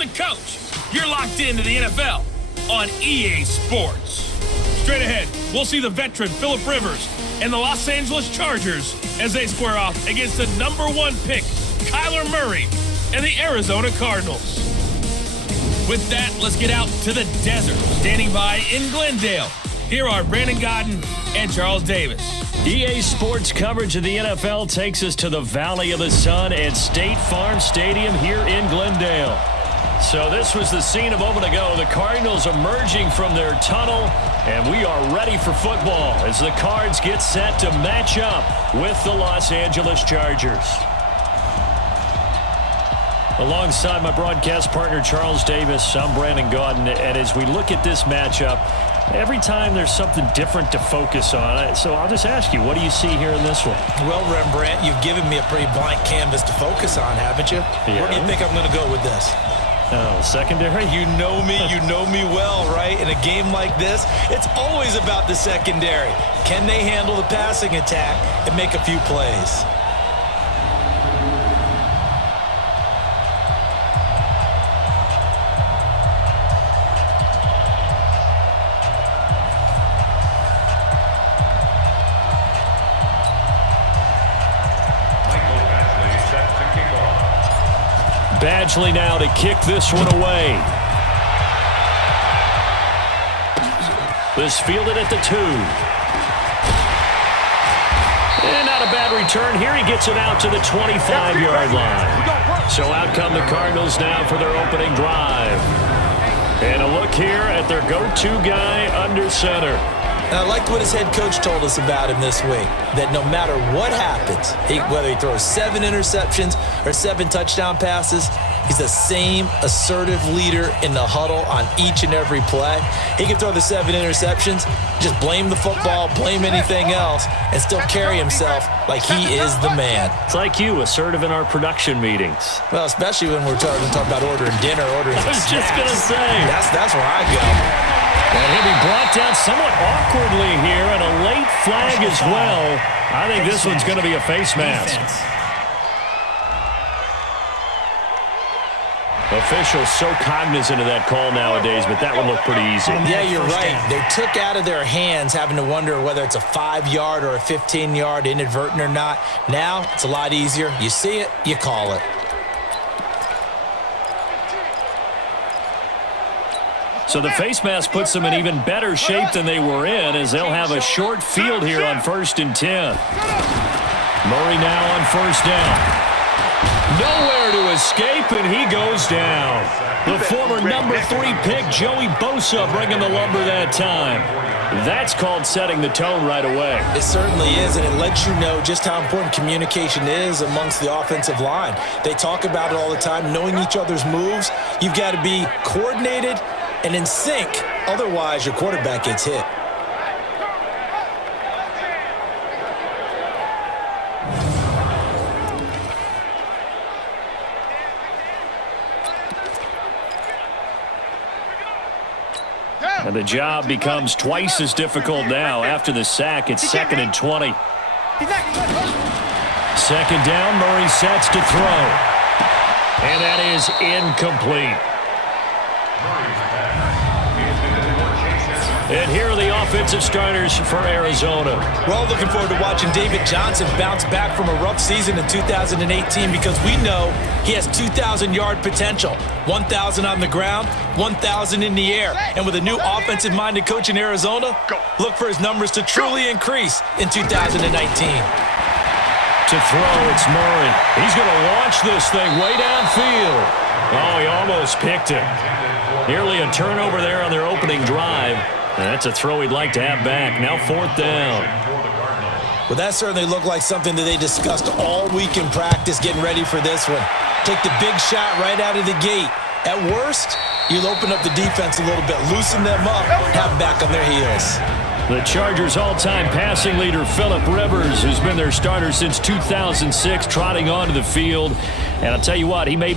the coach. You're locked into the NFL on EA Sports. Straight ahead, we'll see the veteran Phillip Rivers and the Los Angeles Chargers as they square off against the #1 pick, Kyler Murray, and the Arizona Cardinals. With that, let's get out to the desert. Standing by in Glendale, here are Brandon Godden and Charles Davis. EA Sports coverage of the NFL takes us to the Valley of the Sun at State Farm Stadium here in Glendale. So this was the scene a moment ago. The Cardinals emerging from their tunnel, and we are ready for football as the Cards get set to match up with the Los Angeles Chargers. Alongside my broadcast partner, Charles Davis, I'm Brandon Godden, and as we look at this matchup, every time there's something different to focus on. So I'll just ask you, what do you see here in this one? Well, Rembrandt, you've given me a pretty blank canvas to focus on, haven't you? Yeah. Where do you think I'm going to go with this? Oh, secondary? You know me well, right? In a game like this, it's always about the secondary. Can they handle the passing attack and make a few plays? Badgley now to kick this one away. This fielded at the 2. And not a bad return here. He gets it out to the 25-yard line. So out come the Cardinals now for their opening drive. And a look here at their go-to guy under center. And I liked what his head coach told us about him this week, that no matter what happens, whether he throws 7 interceptions or 7 touchdown passes, he's the same assertive leader in the huddle on each and every play. He can throw the 7 interceptions, just blame the football, blame anything else, and still carry himself like he is the man. It's like you, assertive in our production meetings. Well, especially when we're talking about ordering dinner, ordering I was just going to say. That's where I go. And he'll be brought down somewhat awkwardly here, and a late flag as well. I think this one's going to be a face mask. Officials so cognizant of that call nowadays, but that one looked pretty easy. Yeah, you're right. They took out of their hands having to wonder whether it's a 5-yard or a 15-yard inadvertent or not. Now, it's a lot easier. You see it, you call it. So the face mask puts them in even better shape than they were in, as they'll have a short field here on 1st and 10. Murray now on 1st down. Nowhere to escape, and he goes down. The former #3 pick, Joey Bosa, bringing the lumber that time. That's called setting the tone right away. It certainly is, and it lets you know just how important communication is amongst the offensive line. They talk about it all the time, knowing each other's moves. You've got to be coordinated and in sync, otherwise your quarterback gets hit. And the job becomes twice as difficult now. After the sack, it's 2nd and 20. 2nd down, Murray sets to throw. And that is incomplete. And here are the offensive starters for Arizona. We're all looking forward to watching David Johnson bounce back from a rough season in 2018 because we know he has 2,000-yard potential. 1,000 on the ground, 1,000 in the air. And with a new offensive-minded coach in Arizona, look for his numbers to truly increase in 2019. To throw, it's Murray. He's going to launch this thing way downfield. Oh, he almost picked it. Nearly a turnover there on their opening drive. And that's a throw he'd like to have back. Now 4th down. Well, that certainly looked like something that they discussed all week in practice getting ready for this one. Take the big shot right out of the gate. At worst, you'll open up the defense a little bit, loosen them up, have them back on their heels. The Chargers' all-time passing leader, Phillip Rivers, who's been their starter since 2006, trotting onto the field. And I'll tell you what, he made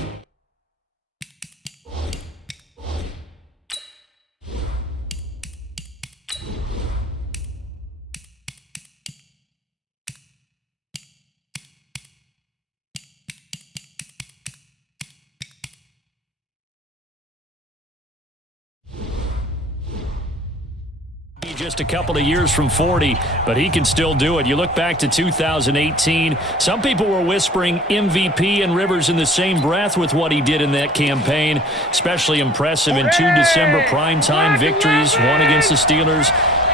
Just a couple of years from 40, but he can still do it. You look back to 2018, some people were whispering MVP and Rivers in the same breath with what he did in that campaign. Especially impressive in 2 December primetime victories, one against the Steelers,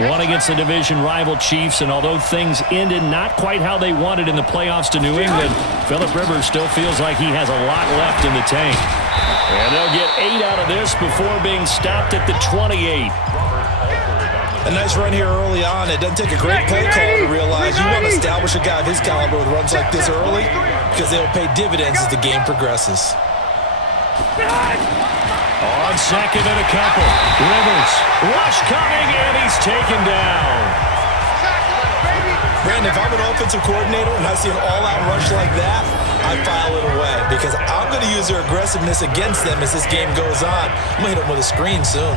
one against the division rival Chiefs, and although things ended not quite how they wanted in the playoffs to New England, Phillip Rivers still feels like he has a lot left in the tank. And they'll get 8 out of this before being stopped at the 28. A nice run here early on. It doesn't take a great play call to realize you want to establish a guy of his caliber with runs like this early because they'll pay dividends as the game progresses. On second and a couple. Rivers, rush coming, and he's taken down. Brandon, if I'm an offensive coordinator and I see an all-out rush like that, I file it away because I'm going to use their aggressiveness against them as this game goes on. I'm going to hit them with a screen soon.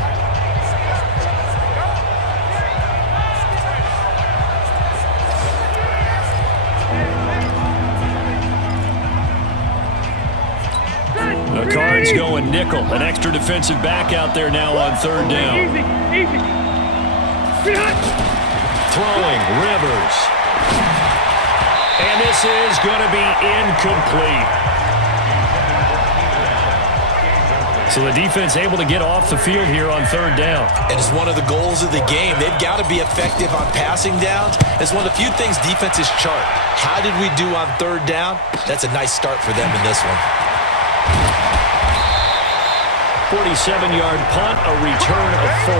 The Cards going nickel. An extra defensive back out there now on third down. Throwing, Rivers. And this is going to be incomplete. So the defense able to get off the field here on third down. And it's one of the goals of the game. They've got to be effective on passing downs. It's one of the few things defenses chart. How did we do on third down? That's a nice start for them in this one. 47-yard punt, a return of 4.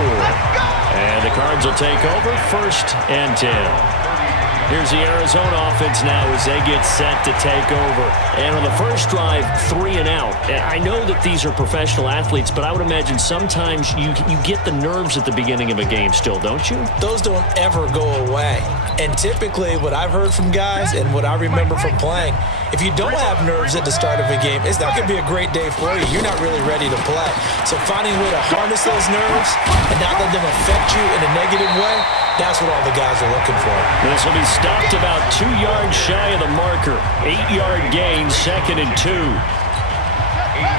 And the Cards will take over, 1st and 10. Here's the Arizona offense now as they get set to take over. And on the first drive, 3 and out. I know that these are professional athletes, but I would imagine sometimes you get the nerves at the beginning of a game still, don't you? Those don't ever go away. And typically what I've heard from guys and what I remember from playing, if you don't have nerves at the start of a game, it's not going to be a great day for you. You're not really ready to play. So finding a way to harness those nerves and not let them affect you in a negative way, that's what all the guys are looking for. This will be stopped about 2 yards shy of the marker. 8-yard gain, 2nd and 2.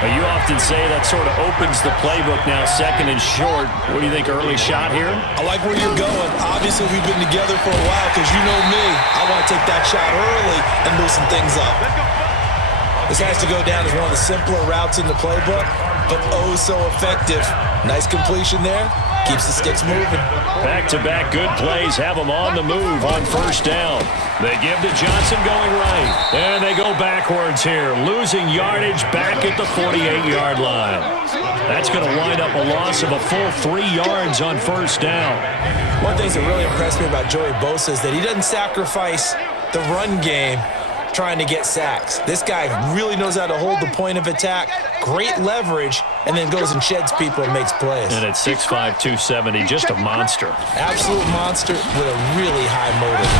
You often say that sort of opens the playbook now, 2nd and short. What do you think, early shot here? I like where you're going. Obviously, we've been together for a while because you know me. I want to take that shot early and loosen things up. This has to go down as one of the simpler routes in the playbook, but oh so effective. Nice completion there. Keeps the sticks moving. Back-to-back good plays have them on the move on first down. They give to Johnson going right. And they go backwards here, losing yardage back at the 48-yard line. That's going to wind up a loss of a full 3 yards on first down. One of the things that really impressed me about Joey Bosa is that he doesn't sacrifice the run game trying to get sacks. This guy really knows how to hold the point of attack, great leverage, and then goes and sheds people and makes plays. And at 6'5", 270, just a monster. Absolute monster with a really high motor.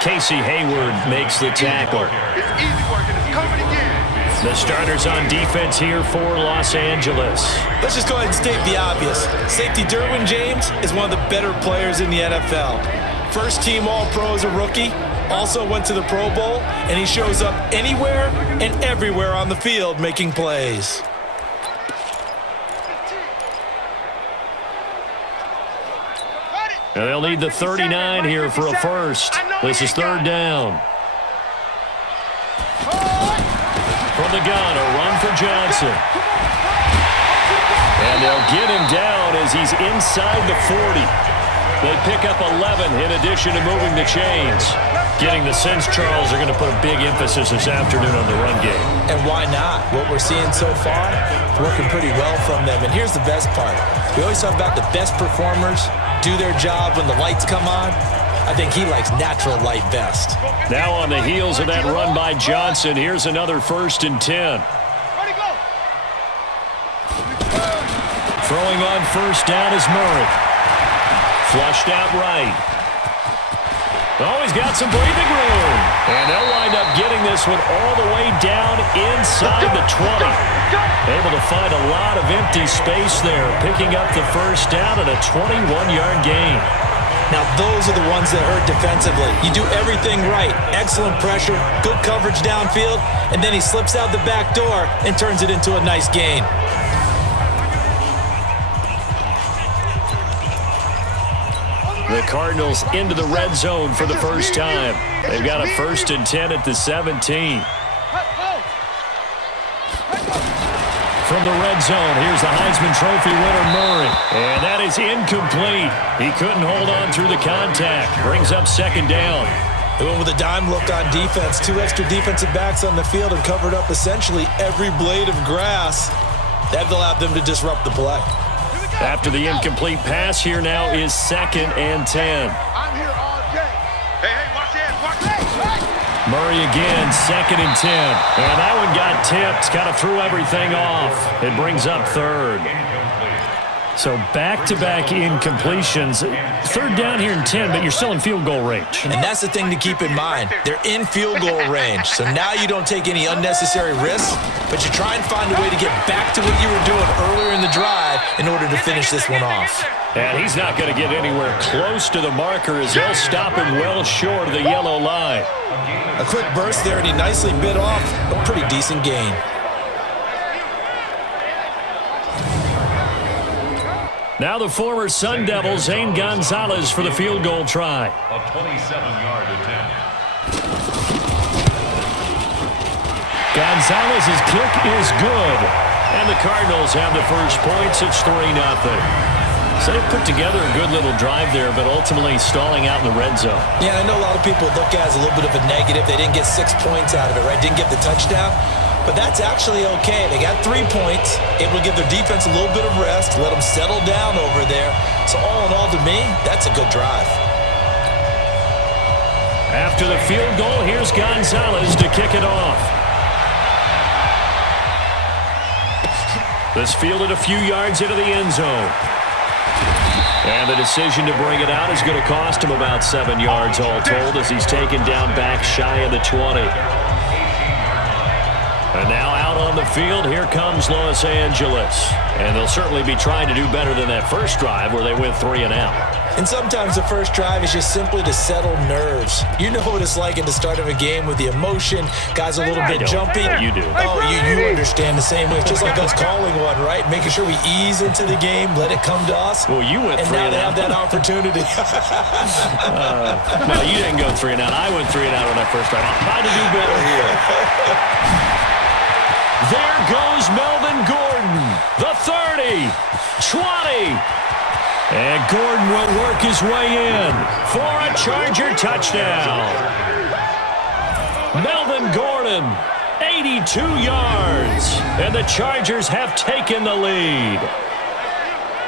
Casey Hayward makes the tackle. It's easy work, and it's coming again. The starters on defense here for Los Angeles. Let's just go ahead and state the obvious. Safety Derwin James is one of the better players in the NFL. First-team All-Pro as a rookie. Also went to the Pro Bowl, and he shows up anywhere and everywhere on the field making plays. And they'll need the 39 here for a first. This is third down. From the gun, a run for Johnson. And they'll get him down as he's inside the 40. They pick up 11 in addition to moving the chains. Getting the sense Charles are going to put a big emphasis this afternoon on the run game. And why not? What we're seeing so far, working pretty well from them. And here's the best part. We always talk about the best performers do their job when the lights come on. I think he likes natural light best. Now on the heels of that run by Johnson, here's another 1st and 10. Throwing on first down is Murray. Flushed out right. Oh, he's got some breathing room. And they'll wind up getting this one all the way down inside the 20. Able to find a lot of empty space there, picking up the first down and a 21-yard gain. Now, those are the ones that hurt defensively. You do everything right. Excellent pressure, good coverage downfield, and then he slips out the back door and turns it into a nice gain. The Cardinals into the red zone for the first time. They've got a 1st and 10 at the 17. From the red zone, here's the Heisman Trophy winner, Murray. And that is incomplete. He couldn't hold on through the contact. Brings up 2nd down. They went with a dime look on defense. 2 extra defensive backs on the field and covered up essentially every blade of grass. That allowed them to disrupt the play. After the incomplete pass, here now is 2nd and 10. I'm here all day. Hey, watch this, watch this. Murray again, 2nd and 10. And that one got tipped, kind of threw everything off. It brings up 3rd. So back-to-back incompletions. 3rd down here and 10, but you're still in field goal range. And that's the thing to keep in mind. They're in field goal range. So now you don't take any unnecessary risks, but you try and find a way to get back to what you were doing earlier in the drive in order to finish this one off. And he's not going to get anywhere close to the marker as they'll stop him well short of the yellow line. A quick burst there, and he nicely bit off a pretty decent gain. Now the former Sun Devil, Zane Gonzalez, for the field goal try. A 27-yard attempt. Gonzalez's kick is good. And the Cardinals have the first points. It's 3-0. So they put together a good little drive there, but ultimately stalling out in the red zone. Yeah, I know a lot of people look at it as a little bit of a negative. They didn't get 6 points out of it, right? Didn't get the touchdown. But that's actually okay. They got 3 points, able to give their defense a little bit of rest, let them settle down over there. So all in all, to me, that's a good drive. After the field goal, here's Gonzalez to kick it off. This fielded a few yards into the end zone. And the decision to bring it out is going to cost him about 7 yards all told as he's taken down back shy of the 20. And now out on the field, here comes Los Angeles. And they'll certainly be trying to do better than that first drive where they went 3 and out. And sometimes the first drive is just simply to settle nerves. You know what it's like at the start of a game with the emotion. Guys a little bit jumpy. You do. Oh, you understand the same way. It's just like us calling one, right? Making sure we ease into the game, let it come to us. Well, you went 3 and out. And now they have that opportunity. Well, you didn't go 3 and out. I went 3 and out on that first drive. I'm trying to do better here. There goes Melvin Gordon. The 30, 20. And Gordon will work his way in for a Charger touchdown. Melvin Gordon, 82 yards. And the Chargers have taken the lead.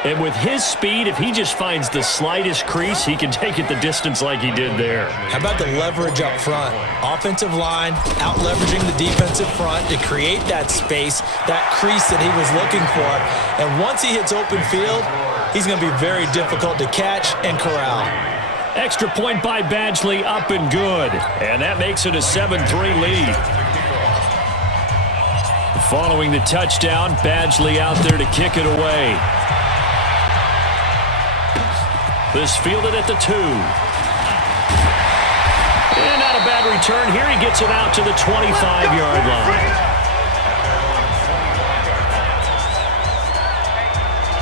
And with his speed, if he just finds the slightest crease, he can take it the distance like he did there. How about the leverage up front? Offensive line out-leveraging the defensive front to create that space, that crease that he was looking for. And once he hits open field, he's going to be very difficult to catch and corral. Extra point by Badgley, up and good. And that makes it a 7-3 lead. Following the touchdown, Badgley out there to kick it away. This fielded at the 2. And not a bad return here. He gets it out to the 25-yard line.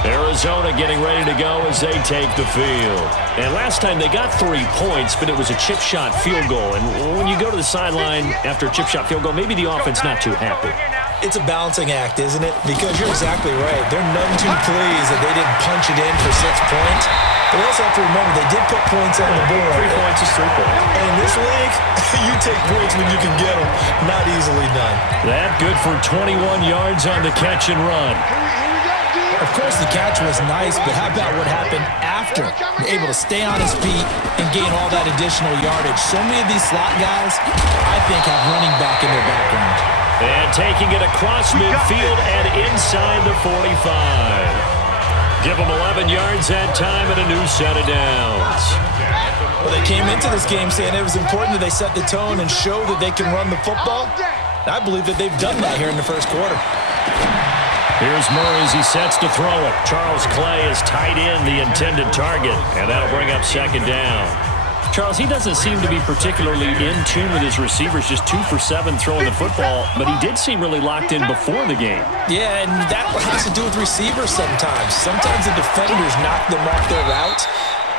Arizona getting ready to go as they take the field. And last time they got 3 points, but it was a chip shot field goal. And when you go to the sideline after a chip shot field goal, maybe the offense not too happy. It's a balancing act, isn't it? Because you're exactly right. They're none too pleased that they didn't punch it in for 6 points. But also have to remember, they did put points on the board. 3 points is 3 points. And in this league, you take points when you can get them. Not easily done. That good for 21 yards on the catch and run. Of course, the catch was nice, but how about what happened after? Able to stay on his feet and gain all that additional yardage. So many of these slot guys, I think, have running back in their background. And taking it across midfield and inside the 45. Give them 11 yards that time and a new set of downs. Well, they came into this game saying it was important that they set the tone and show that they can run the football. I believe that they've done that here in the first quarter. Here's Murray as he sets to throw it. Charles Clay is tight in the intended target, and that'll bring up 2nd down. Charles, he doesn't seem to be particularly in tune with his receivers, just 2 for 7 throwing the football, but he did seem really locked in before the game. Yeah, and that has to do with receivers sometimes. Sometimes the defenders knock them off their routes,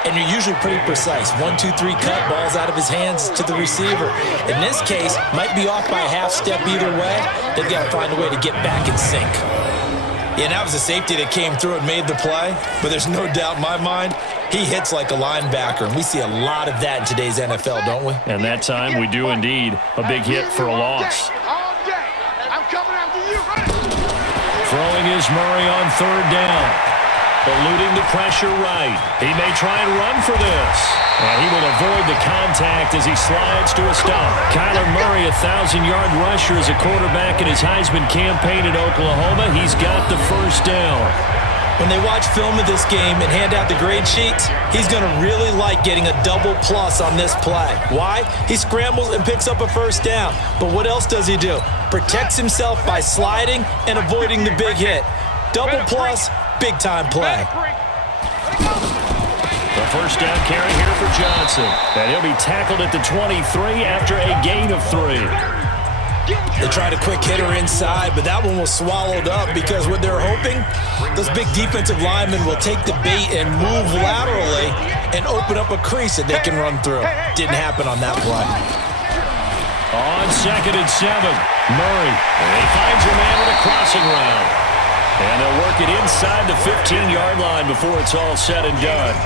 and you're usually pretty precise. 1, 2, 3 cut, balls out of his hands to the receiver. In this case, might be off by a half step either way. They've got to find a way to get back in sync. Yeah, and that was a safety that came through and made the play, but there's no doubt in my mind, he hits like a linebacker, and we see a lot of that in today's NFL, don't we? And that time we do indeed. A big hit for a loss. I'm coming after you. Throwing is Murray on third down. Eluding the pressure right. He may try and run for this. And he will avoid the contact as he slides to a stop. Kyler Murray, 1,000-yard rusher as a quarterback in his Heisman campaign in Oklahoma. He's got the first down. When they watch film of this game and hand out the grade sheets, he's going to really like getting a double plus on this play. Why? He scrambles and picks up a first down. But what else does he do? Protects himself by sliding and avoiding the big hit. Double plus, big-time play. The first down carry here for Johnson. And he'll be tackled at the 23 after a gain of 3. They tried a quick hitter inside, but that one was swallowed up because what they're hoping, those big defensive linemen will take the bait and move laterally and open up a crease that they can run through. Didn't happen on that play. On 2nd and 7, Murray. And he finds a man with a crossing route. And they'll work it inside the 15-yard line before it's all said and done.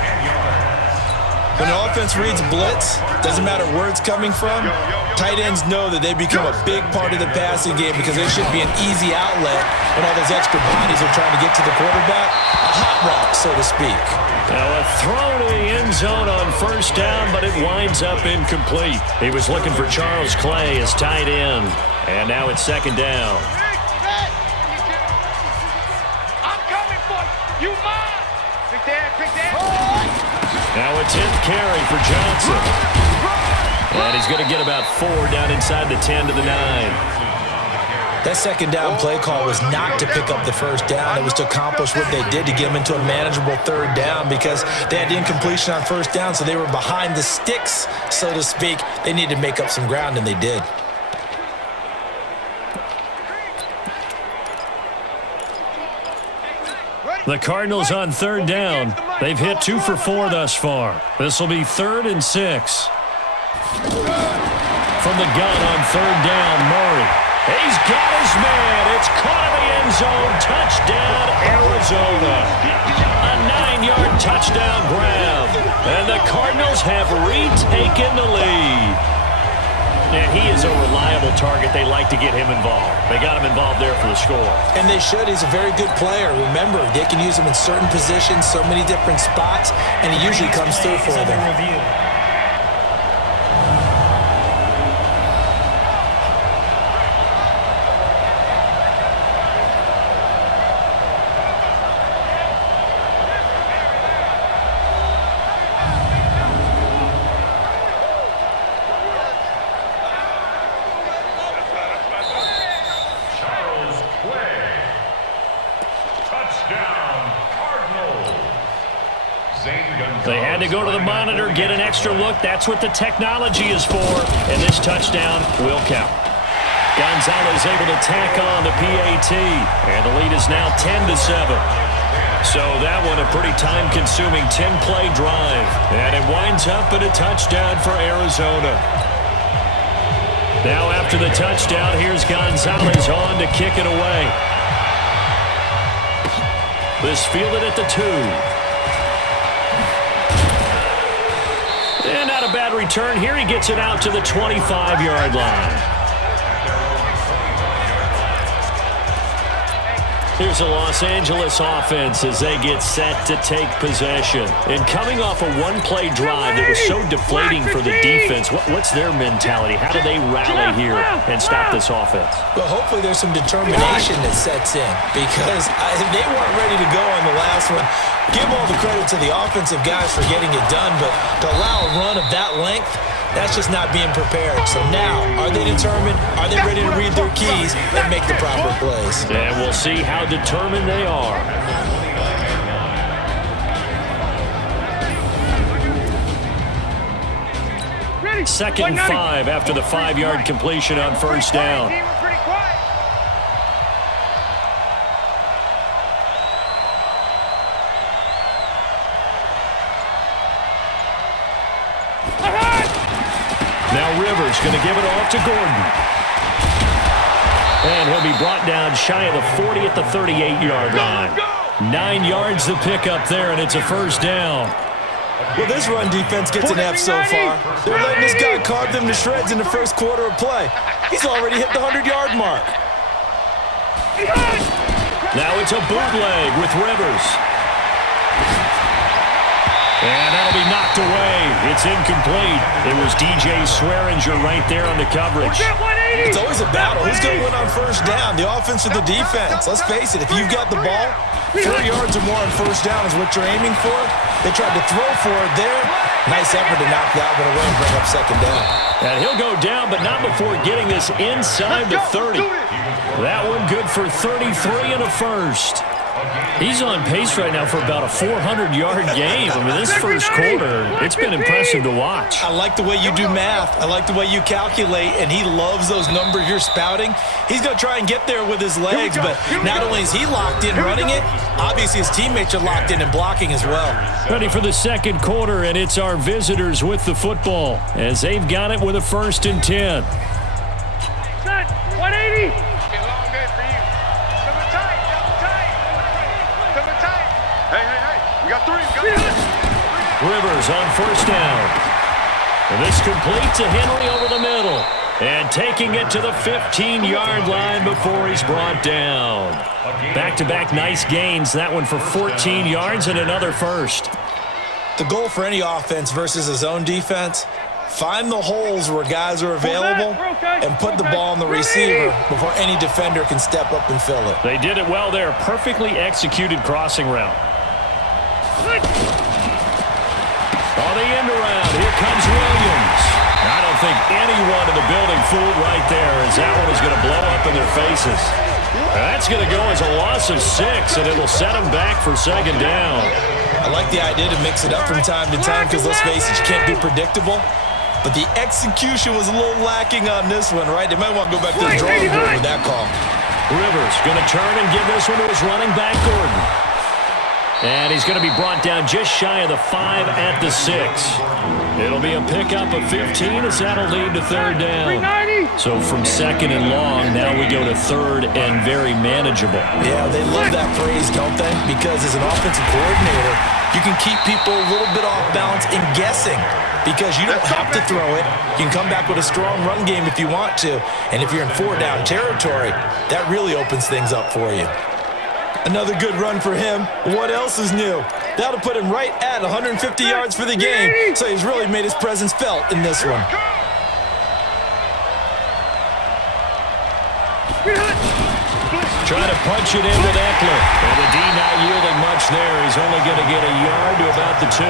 When the offense reads blitz, doesn't matter where it's coming from, tight ends know that they become a big part of the passing game because they should be an easy outlet when all those extra bodies are trying to get to the quarterback. A hot rock, so to speak. Now a throw to the end zone on first down, but it winds up incomplete. He was looking for Charles Clay as tight end. And now it's 2nd down. I'm coming for you. You mine. Big Dan. Now a 10th carry for Johnson. And he's going to get about 4 down inside the 10 to the 9. That 2nd down play call was not to pick up the first down. It was to accomplish what they did to get them into a manageable 3rd down because they had incompletion on first down, so they were behind the sticks, so to speak. They needed to make up some ground, and they did. The Cardinals on 3rd down. They've hit 2 for 4 thus far. This will be 3rd and 6. From the gun on 3rd down, Murray. He's got his man. It's caught in the end zone. Touchdown, Arizona. A 9-yard touchdown grab. And the Cardinals have retaken the lead. And he is a reliable target. They like to get him involved. They got him involved there for the score. And they should. He's a very good player. Remember, they can use him in certain positions, so many different spots, and he usually comes through for them. They had to go to the monitor, get an extra look. That's what the technology is for. And this touchdown will count. Gonzalez able to tack on the PAT. And the lead is now 10-7. So that one a pretty time-consuming 10-play drive. And it winds up in a touchdown for Arizona. Now after the touchdown, here's Gonzalez on to kick it away. This fielded at the 2. And not a bad return. Here he gets it out to the 25-yard line. Here's the Los Angeles offense as they get set to take possession. And coming off a one-play drive that was so deflating for the defense, what's their mentality? How do they rally here and stop this offense? Well, hopefully there's some determination that sets in because they weren't ready to go on the last one. Give all the credit to the offensive guys for getting it done, but to allow a run of that length, that's just not being prepared. So now, are they determined? Are they ready to read their keys and make the proper plays? And we'll see how determined they are. Second and 5 after the 5-yard completion on first down. Now Rivers going to give it off to Gordon. And he'll be brought down shy of the 40 at the 38-yard line. 9 yards to pick up there, and it's a first down. Well, this run defense gets an F so far. They're letting this guy carve them to shreds in the first quarter of play. He's already hit the 100-yard mark. Now it's a bootleg with Rivers. And that'll be knocked away. It's incomplete. It was DJ Swearinger right there on the coverage. It's always a battle. Who's going to win on first down, the offense or the defense? Let's face it, if you've got the ball, 4 yards or more on first down is what you're aiming for. They tried to throw for it there. Nice effort to knock that one away and bring up second down. And he'll go down, but not before getting this inside the 30. That one good for 33 and a first. He's on pace right now for about a 400-yard game. I mean, this first quarter, it's been impressive to watch. I like the way you do math. I like the way you calculate, and he loves those numbers you're spouting. He's going to try and get there with his legs, but not only is he locked in running it, obviously his teammates are locked in and blocking as well. Ready for the second quarter, and it's our visitors with the football as they've got it with a 1st and 10. 180. We got three. Rivers on first down. And this completes to Henry over the middle. And taking it to the 15-yard line before he's brought down. Back-to-back nice gains. That one for 14 yards and another first. The goal for any offense versus his own defense, find the holes where guys are available and put the ball on the receiver before any defender can step up and fill it. They did it well there. Perfectly executed crossing route. On the end around, here comes Williams. I don't think anyone in the building fooled right there, as that one is going to blow up in their faces. That's going to go as a loss of 6, and it will set them back for second down. I like the idea to mix it up from time to time because, let's face it, you can't be predictable. But the execution was a little lacking on this one, right? They might want to go back to the drawing board with that call. Rivers going to turn and give this one to his running back, Gordon. And he's going to be brought down just shy of the 5 at the 6. It'll be a pickup of 15 as that'll lead to third down. So from second and long, now we go to third and very manageable. Yeah, they love that phrase, don't they? Because as an offensive coordinator, you can keep people a little bit off balance and guessing because you don't have to throw it. You can come back with a strong run game if you want to. And if you're in 4-down territory, that really opens things up for you. Another good run for him. What else is new? That'll put him right at 150 yards for the game. So he's really made his presence felt in this one. Trying to punch it in with Eckler. And the D not yielding much there. He's only going to get a yard to about the 2.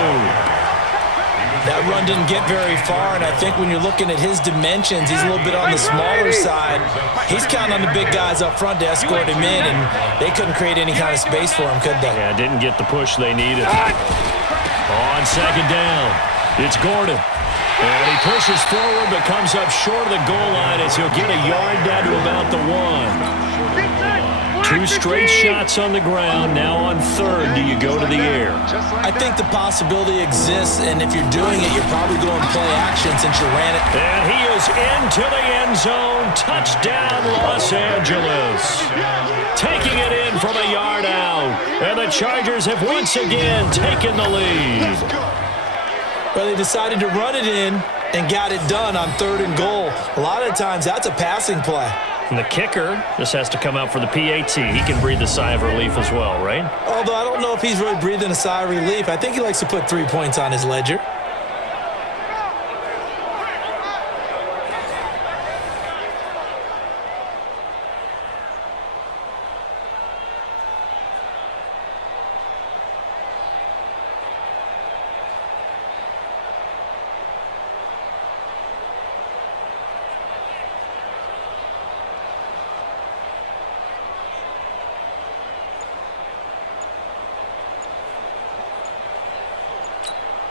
That run didn't get very far, and I think when you're looking at his dimensions, he's a little bit on the smaller side. He's counting on the big guys up front to escort him in, and they couldn't create any kind of space for him, could they? Yeah, didn't get the push they needed. On second down, it's Gordon. And he pushes forward but comes up short of the goal line as he'll get a yard down to about the 1. 2 straight shots on the ground. Now on third, do you go to the air? I think the possibility exists, and if you're doing it, you're probably going play action since you ran it. And he is into the end zone. Touchdown, Los Angeles. Taking it in from a yard out. And the Chargers have once again taken the lead. Well, they decided to run it in and got it done on 3rd and goal. A lot of times, that's a passing play. And the kicker just has to come out for the PAT. He can breathe a sigh of relief as well, right? Although I don't know if he's really breathing a sigh of relief. I think he likes to put 3 points on his ledger.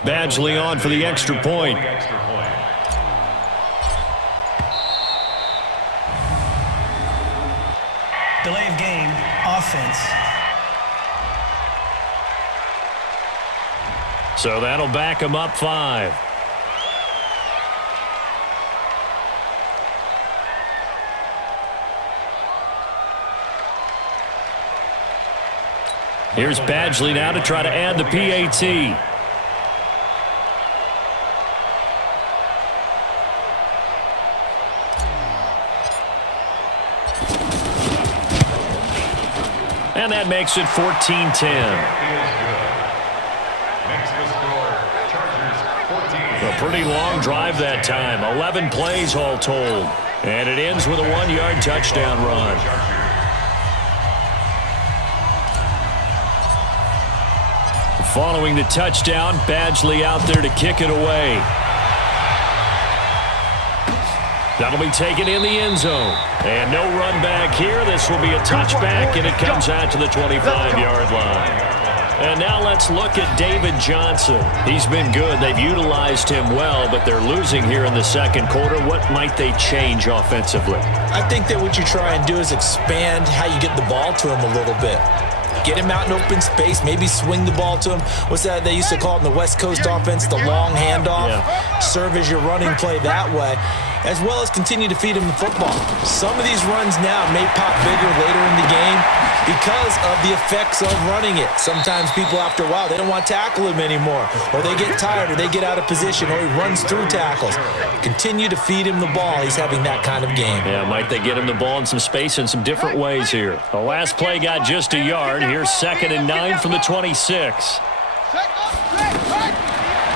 Badgley on for the extra point. Delay of game, offense. So that'll back him up 5. Here's Badgley now to try to add the PAT. And that makes it 14-10. A pretty long drive that time. 11 plays all told. And it ends with a 1-yard touchdown run. Following the touchdown, Badgley out there to kick it away. That'll be taken in the end zone. And no run back here. This will be a touchback, and it comes out to the 25-yard line. And now let's look at David Johnson. He's been good. They've utilized him well, but they're losing here in the second quarter. What might they change offensively? I think that what you try and do is expand how you get the ball to him a little bit. Get him out in open space, maybe swing the ball to him. What's that they used to call it in the West Coast offense, the long handoff? Yeah. Serve as your running play that way, as well as continue to feed him the football. Some of these runs now may pop bigger later in the game because of the effects of running it. Sometimes people, after a while, they don't want to tackle him anymore, or they get tired, or they get out of position, or he runs through tackles. Continue to feed him the ball. He's having that kind of game. Yeah, might they get him the ball in some space in some different ways here. The last play got just a yard. Here's 2nd and 9 from the 26.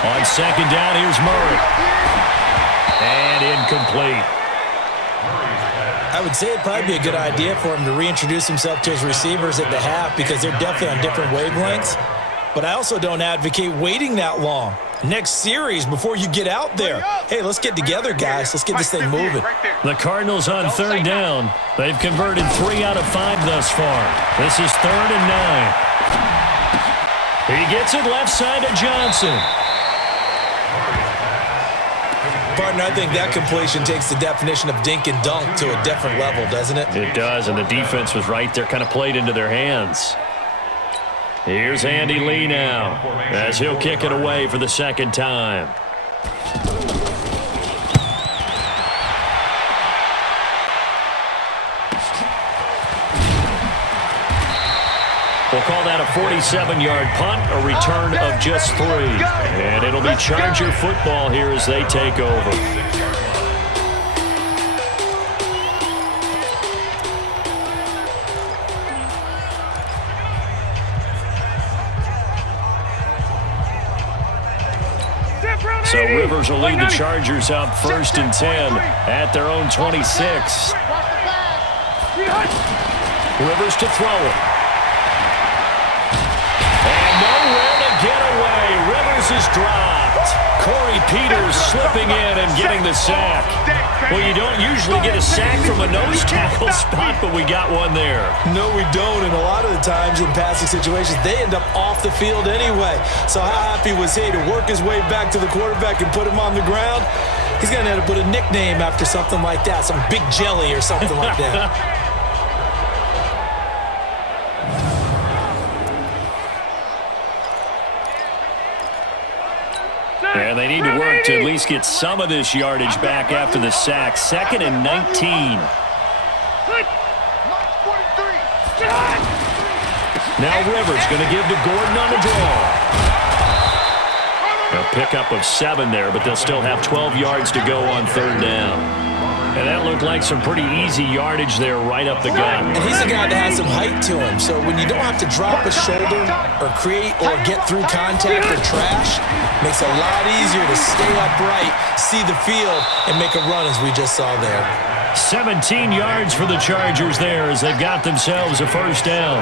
On second down, here's Murray. And incomplete. I would say it'd probably be a good idea for him to reintroduce himself to his receivers at the half because they're definitely on different wavelengths. But I also don't advocate waiting that long. Next series before you get out there. Hey, let's get together, guys. Let's get this thing moving. The Cardinals on 3rd down. They've converted 3 out of 5 thus far. This is 3rd and 9. He gets it left side to Johnson. Partner, I think that completion takes the definition of dink and dunk to a different level, doesn't it? It does, and the defense was right there, kind of played into their hands. Here's Andy Lee now, as he'll kick it away for the second time. We'll call that a 47-yard punt, a return of just 3. And it'll be Charger football here as they take over. So Rivers will lead the Chargers up 1st and 10 at their own 26. Rivers to throw it. Nowhere to get away. Rivers is dropped. Corey Peters slipping in and getting the sack. Well, you don't usually get a sack from a nose tackle spot, but we got one there. No, we don't. And a lot of the times in passing situations, they end up off the field anyway. So how happy was he to work his way back to the quarterback and put him on the ground? He's going to have to put a nickname after something like that, some Big Jelly or something like that. And they need to work to at least get some of this yardage back after the sack. 2nd and 19. Now Rivers going to give to Gordon on the draw. A pickup of 7 there, but they'll still have 12 yards to go on 3rd down. And that looked like some pretty easy yardage there right up the gut. And he's a guy that has some height to him. So when you don't have to drop a shoulder or create or get through contact or trash, makes it a lot easier to stay upright, see the field, and make a run as we just saw there. 17 yards for the Chargers there as they've got themselves a 1st down.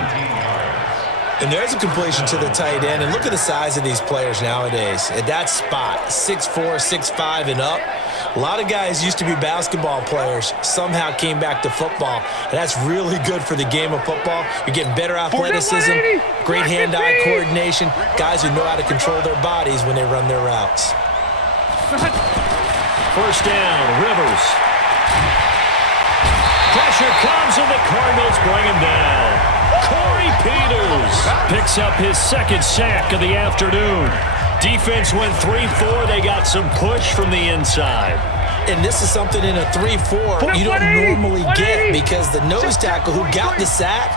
And there's a completion to the tight end. And look at the size of these players nowadays. At that spot, 6'4", 6'5", and up. A lot of guys used to be basketball players, somehow came back to football. And that's really good for the game of football. You're getting better athleticism, great hand-eye coordination, guys who know how to control their bodies when they run their routes. 1st down, Rivers. Pressure comes and the Cardinals bring him down. Corey Peters picks up his 2nd sack of the afternoon. Defense went 3-4. They got some push from the inside. And this is something in a 3-4 you don't normally get because the nose tackle who got the sack,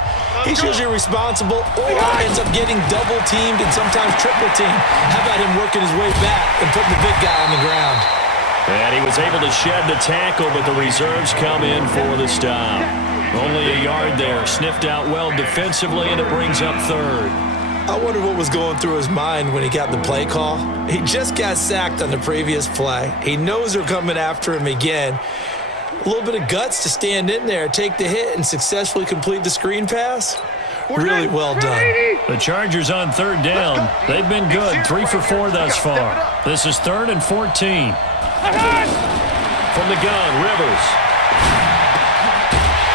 He's usually responsible or ends up getting double teamed and sometimes triple teamed. How about him working his way back and putting the big guy on the ground? And he was able to shed the tackle, but the reserves come in for the stop. Only a yard there, sniffed out well defensively, and it brings up third. I wonder what was going through his mind when he got the play call. He just got sacked on the previous play. He knows they're coming after him again. A little bit of guts to stand in there, take the hit, and successfully complete the screen pass. Really well done. The Chargers on third down. They've been good, 3 for 4 thus far. This is 3rd and 14. From the gun, Rivers.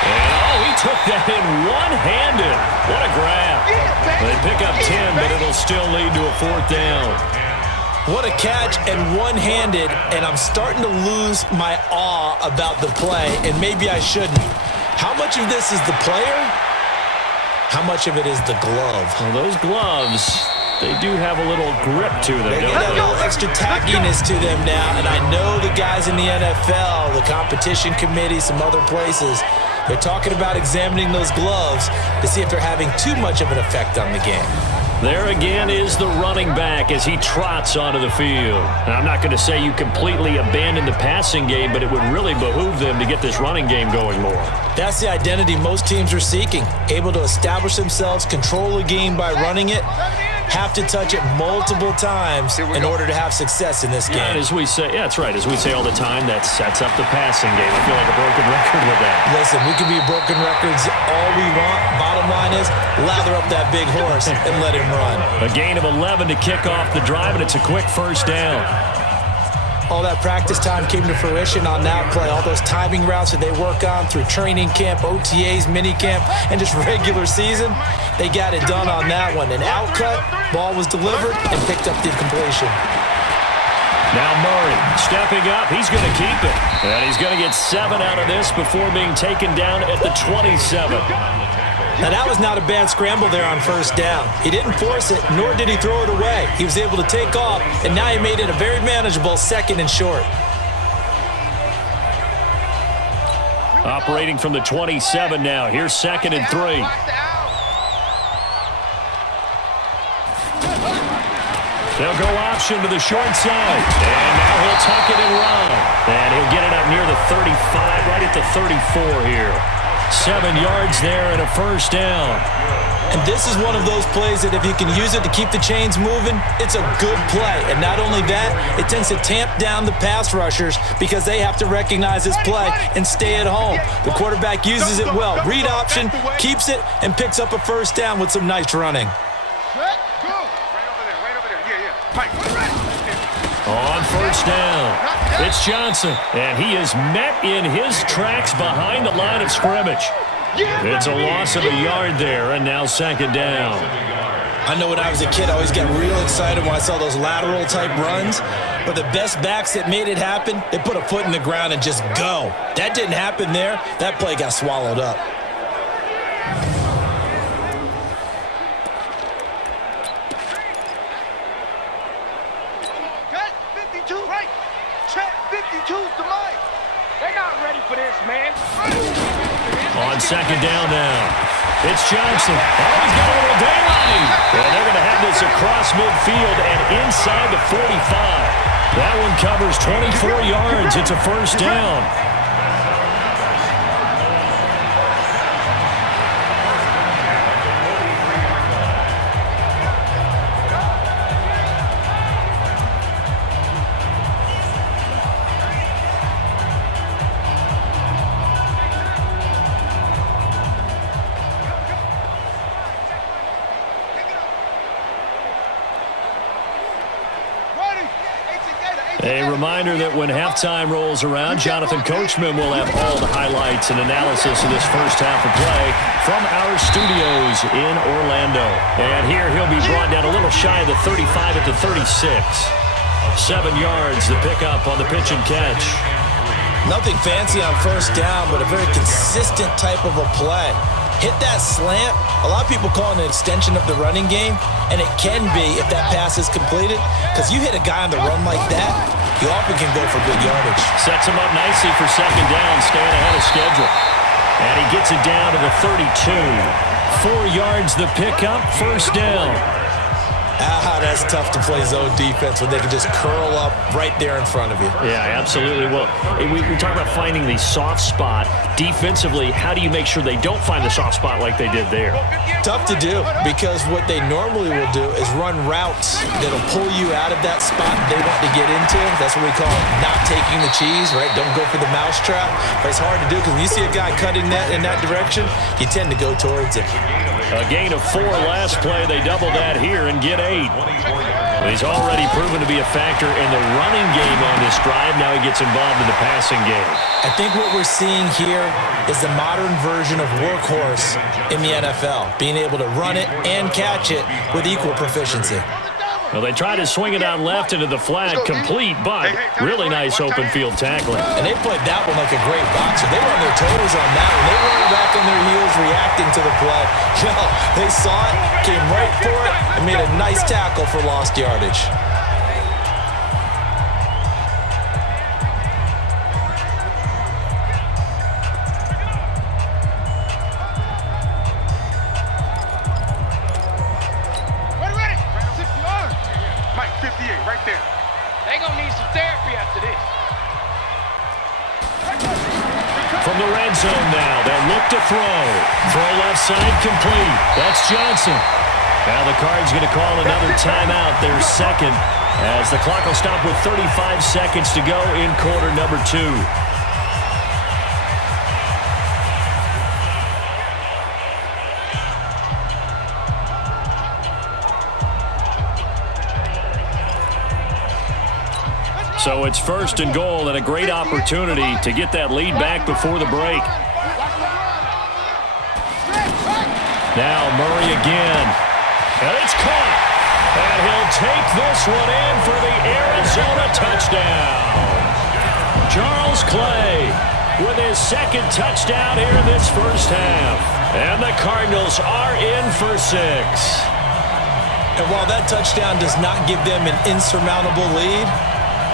And, he took that in one-handed. What a grab. They pick up 10, but it'll still lead to a 4th down. What a catch and one-handed, and I'm starting to lose my awe about the play, and maybe I shouldn't. How much of this is the player? How much of it is the glove? Well, those gloves, they do have a little grip to them, They don't got a they? little extra tackiness to them now, and I know the guys in the NFL, the competition committee, some other places, they're talking about examining those gloves to see if they're having too much of an effect on the game. There again is the running back as he trots onto the field. Now, I'm not going to say you completely abandon the passing game, but it would really behoove them to get this running game going more. That's the identity most teams are seeking, able to establish themselves, control the game by running it, have to touch it multiple times in order to have success in this game. And as we say, that's right, as we say all the time, that sets up the passing game. I feel like a broken record with that. Listen, we can be broken records all we want. Bottom line is, lather up that big horse and let him run. A gain of 11 to kick off the drive, and it's a quick 1st down. All that practice time came to fruition on that play. All those timing routes that they work on through training camp, OTAs, minicamp, and just regular season, they got it done on that one. An outcut, ball was delivered, and picked up the completion. Now Murray stepping up. He's going to keep it. And he's going to get 7 out of this before being taken down at the 27. Now, that was not a bad scramble there on 1st down. He didn't force it, nor did he throw it away. He was able to take off, and now he made it a very manageable 2nd and short. Operating from the 27 now. Here's 2nd and 3. They'll go option to the short side. And now he'll tuck it and run. And he'll get it up near the 35, right at the 34 here. 7 yards there and a 1st down. And this is one of those plays that if you can use it to keep the chains moving, it's a good play. And not only that, it tends to tamp down the pass rushers because they have to recognize this play and stay at home. The quarterback uses it well. Read option, keeps it, and picks up a 1st down with some nice running. On 1st down, it's Johnson, and he is met in his tracks behind the line of scrimmage. It's a loss of a yard there, and now 2nd down. I know when I was a kid, I always got real excited when I saw those lateral type runs, but the best backs that made it happen, they put a foot in the ground and just go. That didn't happen there. That play got swallowed up. On 2nd down now, it's Johnson. Oh, he's got a little daylight. And they're going to have this across midfield and inside the 45. That one covers 24 yards. It's a 1st down. A reminder that when halftime rolls around, Jonathan Coachman will have all the highlights and analysis of this first half of play from our studios in Orlando. And here he'll be brought down a little shy of the 35 at the 36. 7 yards, the pickup on the pitch and catch. Nothing fancy on 1st down, but a very consistent type of a play. Hit that slant. A lot of people call it an extension of the running game, and it can be if that pass is completed, because you hit a guy on the run like that, you often can go for good yardage. Sets him up nicely for 2nd down, staying ahead of schedule. And he gets it down to the 32. 4 yards the pickup, first down. That's tough to play zone defense when they can just curl up right there in front of you. Yeah, absolutely. Well, we talk about finding the soft spot. Defensively, how do you make sure they don't find the soft spot like they did there? Tough to do, because what they normally will do is run routes that'll pull you out of that spot they want to get into. That's what we call not taking the cheese, right? Don't go for the mousetrap. But it's hard to do because when you see a guy cutting that in that direction, you tend to go towards it. A gain of 4 last play. They double that here and get 8. He's already proven to be a factor in the running game on this drive. Now he gets involved in the passing game. I think what we're seeing here is the modern version of workhorse in the NFL, being able to run it and catch it with equal proficiency. Well, they try to swing it out left into the flat, complete, but really nice open field tackling. And they played that one like a great boxer. They were on their toes on that one. They weren't back on their heels reacting to the play. No, they saw it, came right for it, and made a nice tackle for lost yardage. From the red zone now, they'll look to throw. Throw left side complete. That's Johnson. Now the Cards going to call another timeout, their second, as the clock will stop with 35 seconds to go in quarter number 2. So it's first and goal and a great opportunity to get that lead back before the break. Now Murray again. And it's caught. And he'll take this one in for the Arizona touchdown. Charles Clay with his second touchdown here in this first half. And the Cardinals are in for 6. And while that touchdown does not give them an insurmountable lead,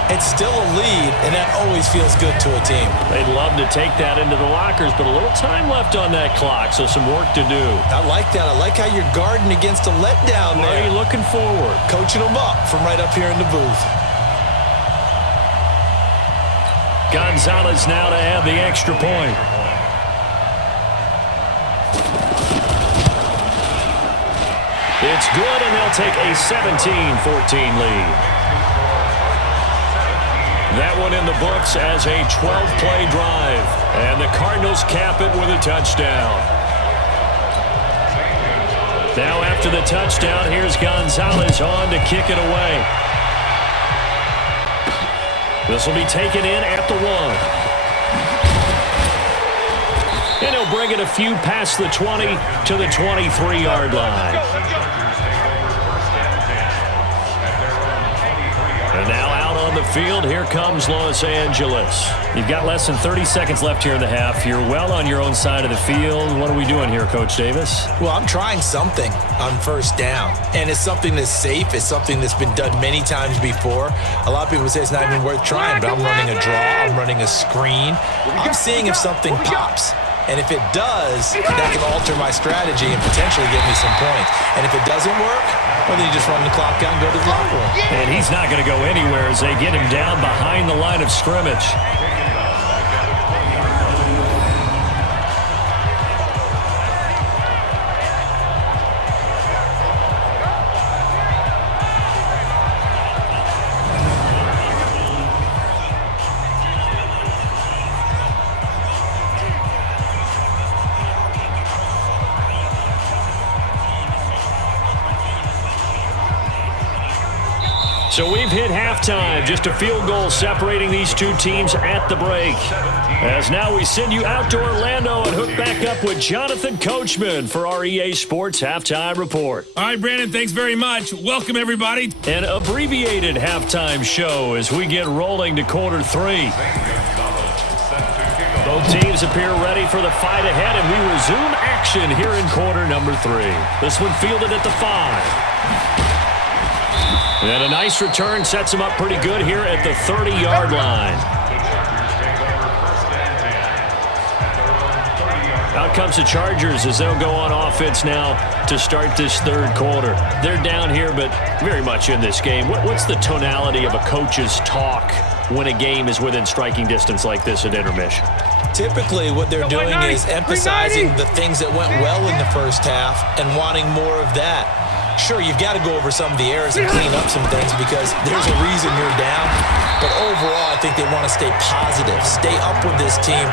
it's still a lead, and that always feels good to a team. They'd love to take that into the lockers, but a little time left on that clock, so some work to do. I like that. I like how you're guarding against a letdown there. Murray looking forward. Coaching them up from right up here in the booth. Gonzalez now to have the extra point. It's good, and they'll take a 17-14 lead. That one in the books as a 12-play drive. And the Cardinals cap it with a touchdown. Now after the touchdown, here's Gonzalez on to kick it away. This will be taken in at the 1. And he'll bring it a few past the 20 to the 23-yard line. And now out on the field, here comes Los Angeles. You've got less than 30 seconds left here in the half. You're well on your own side of the field. What are we doing here, Coach Davis? Well, I'm trying something on first down. And it's something that's safe. It's something that's been done many times before. A lot of people say it's not even worth trying, but I'm running a draw. I'm running a screen. I'm seeing if something pops. And if it does, that can alter my strategy and potentially get me some points. And if it doesn't work, well, then you just run the clock out and go to the locker room. And he's not going to go anywhere as they get him down behind the line of scrimmage. So we've hit halftime, just a field goal separating these two teams at the break. As now we send you out to Orlando and hook back up with Jonathan Coachman for our EA Sports Halftime Report. All right, Brandon, thanks very much. Welcome, everybody. An abbreviated halftime show as we get rolling to quarter 3. Both teams appear ready for the fight ahead, and we resume action here in quarter number 3. This one fielded at the 5. And a nice return sets him up pretty good here at the 30-yard line. Out comes the Chargers as they'll go on offense now to start this third quarter. They're down here, but very much in this game. What's the tonality of a coach's talk when a game is within striking distance like this at intermission? Typically, what they're doing is emphasizing the things that went well in the first half and wanting more of that. Sure, you've got to go over some of the errors and clean up some things because there's a reason you're down. But overall, I think they want to stay positive, stay up with this team.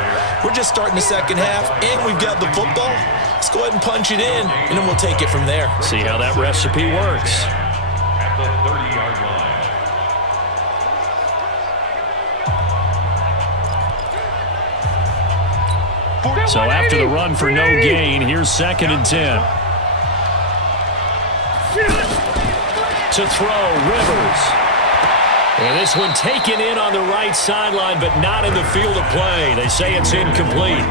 We're just starting the second half, and we've got the football. Let's go ahead and punch it in, and then we'll take it from there. See how that recipe works. At the 30-yard line. So after the run for no gain, here's 2nd and 10. To throw, Rivers. And this one taken in on the right sideline, but not in the field of play. They say it's incomplete.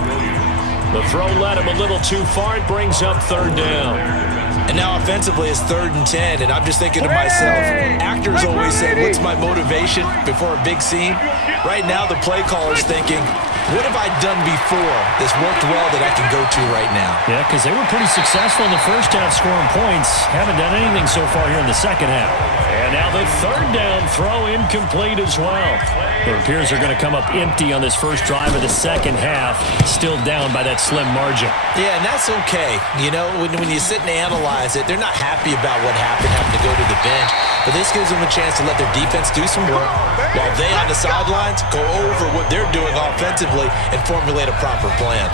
The throw led him a little too far. It brings up 3rd down. And now offensively it's 3rd and 10, and I'm just thinking to myself, actors always say, what's my motivation before a big scene? Right now the play caller's thinking, what have I done before that's worked well that I can go to right now? Yeah, because they were pretty successful in the first half scoring points. Haven't done anything so far here in the second half. And now the 3rd down throw incomplete as well. It appears they're going to come up empty on this first drive of the second half, still down by that slim margin. Yeah, and that's okay. You know, when you sit and analyze it, they're not happy about what happened, having to go to the bench. But this gives them a chance to let their defense do some work while they on the sidelines go over what they're doing offensively and formulate a proper plan.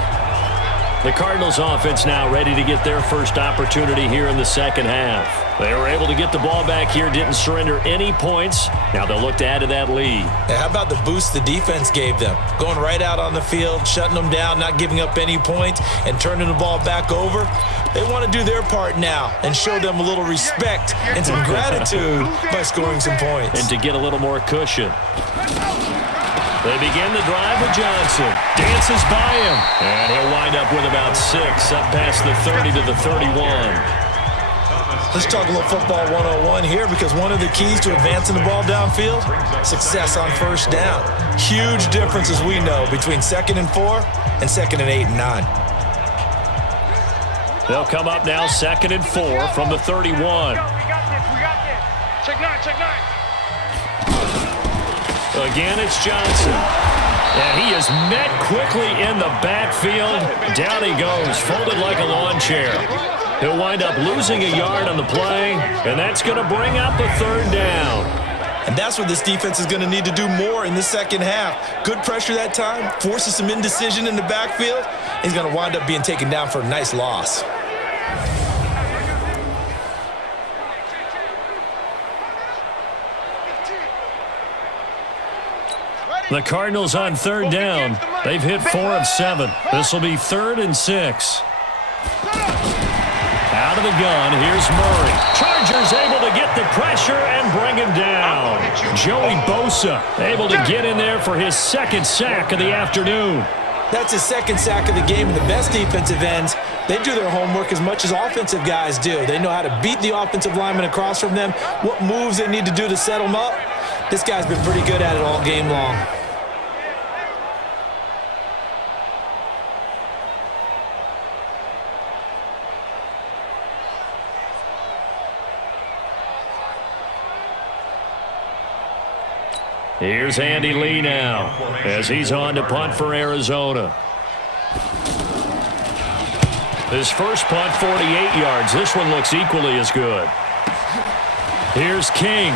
The Cardinals offense now ready to get their first opportunity here in the second half. They were able to get the ball back here, didn't surrender any points. Now they'll look to add to that lead. Yeah, how about the boost the defense gave them? Going right out on the field, shutting them down, not giving up any points, and turning the ball back over. They want to do their part now and show them a little respect and some gratitude by scoring some points. And to get a little more cushion. They begin the drive with Johnson. Dances by him. And he'll wind up with about 6, up past the 30 to the 31. Let's talk a little football 101 here because one of the keys to advancing the ball downfield, success on first down. Huge difference, as we know, between 2nd and 4 and 2nd and 8 and 9. They'll come up now 2nd and 4 from the 31. We got this. Check 9, check 9. Again, it's Johnson. And he is met quickly in the backfield. Down he goes, folded like a lawn chair. He'll wind up losing a yard on the play, and that's going to bring up a 3rd down. And that's what this defense is going to need to do more in the second half. Good pressure that time, forces some indecision in the backfield. He's going to wind up being taken down for a nice loss. The Cardinals on 3rd down. They've hit 4 of 7. This will be 3rd and 6. Out of the gun, here's Murray. Chargers able to get the pressure and bring him down. Joey Bosa able to get in there for his 2nd sack of the afternoon. That's his 2nd sack of the game, and the best defensive ends, they do their homework as much as offensive guys do. They know how to beat the offensive lineman across from them, what moves they need to do to set them up. This guy's been pretty good at it all game long. Here's Andy Lee now as he's on to punt for Arizona. His first punt, 48 yards. This one looks equally as good. Here's King.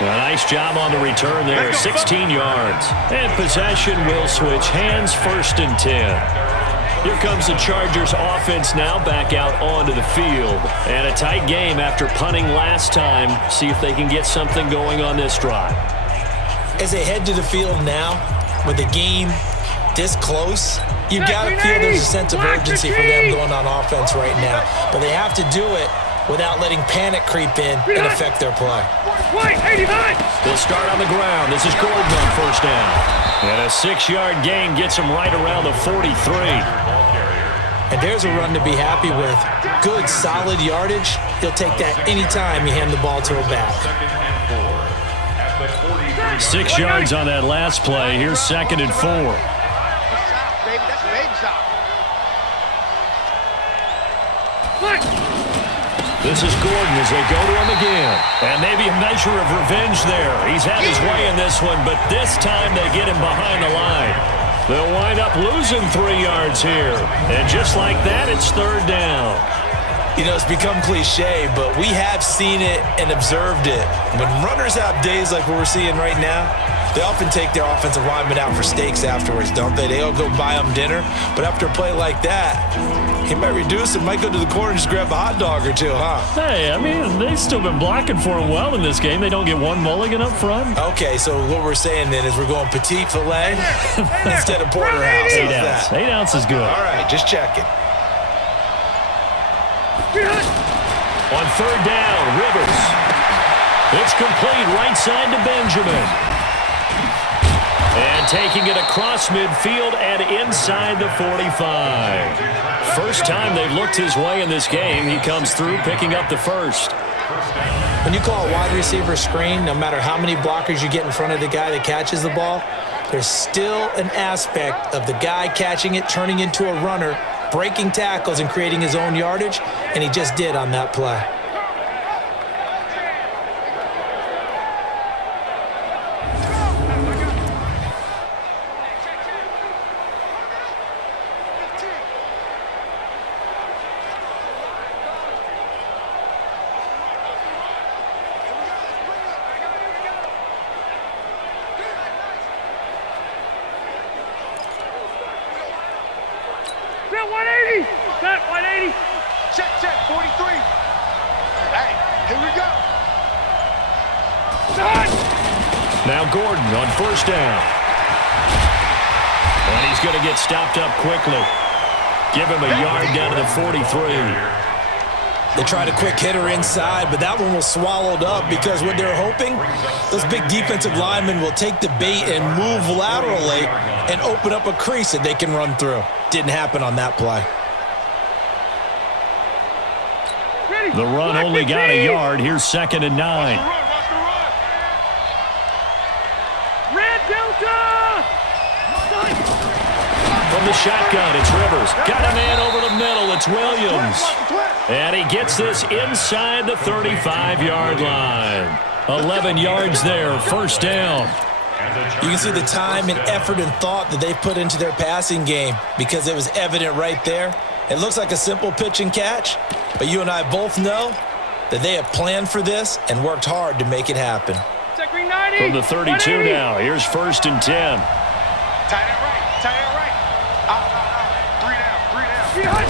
A nice job on the return there, 16 yards. And possession will switch hands, 1st and 10. Here comes the Chargers offense now back out onto the field. And a tight game after punting last time. See if they can get something going on this drive. As they head to the field now, with the game this close, you've got to feel there's a sense of urgency for them going on offense right now. But they have to do it without letting panic creep in and affect their play. They'll start on the ground. This is Gordon on 1st down. And a 6-yard gain gets him right around the 43. And there's a run to be happy with. Good, solid yardage. He'll take that anytime you hand the ball to a back. 6 yards on that last play. Here's 2nd and 4. Baby, that's baby style. This is Gordon as they go to him again. And maybe a measure of revenge there. He's had his way in this one, but this time they get him behind the line. They'll wind up losing 3 yards here. And just like that, it's 3rd down. You know, it's become cliche, but we have seen it and observed it. When runners have days like what we're seeing right now, they often take their offensive linemen out for steaks afterwards, don't they? They'll go buy them dinner. But after a play like that, he might reduce it, might go to the corner and just grab a hot dog or two, huh? Hey, I mean, they've still been blocking for him well in this game. They don't get one mulligan up front. Okay, so what we're saying then is we're going petite filet instead of porterhouse. 8 ounce. 8 ounce is good. All right, just checking. On 3rd down, Rivers. It's complete right side to Benjamin. And taking it across midfield and inside the 45. First time they've looked his way in this game. He comes through picking up the first. When you call a wide receiver screen, no matter how many blockers you get in front of the guy that catches the ball, there's still an aspect of the guy catching it, turning into a runner, breaking tackles and creating his own yardage, and he just did on that play. Set 180. Set 180. Check, 43. Hey, here we go. Now Gordon on 1st down. And he's going to get stopped up quickly. Give him a yard down to the 43. They tried a quick hitter inside, but that one was swallowed up because what they're hoping, those big defensive linemen will take the bait and move laterally and open up a crease that they can run through. Didn't happen on that play. The run only got a yard. Here's 2nd and 9. Red Delta! From the shotgun, it's Rivers. Got a man over the middle. It's Williams. And he gets this inside the 35-yard line. 11 yards there, 1st down. You can see the time and effort and thought that they put into their passing game because it was evident right there. It looks like a simple pitch and catch, but you and I both know that they have planned for this and worked hard to make it happen. From the 32 now, here's 1st and 10. Tie that right. Three down.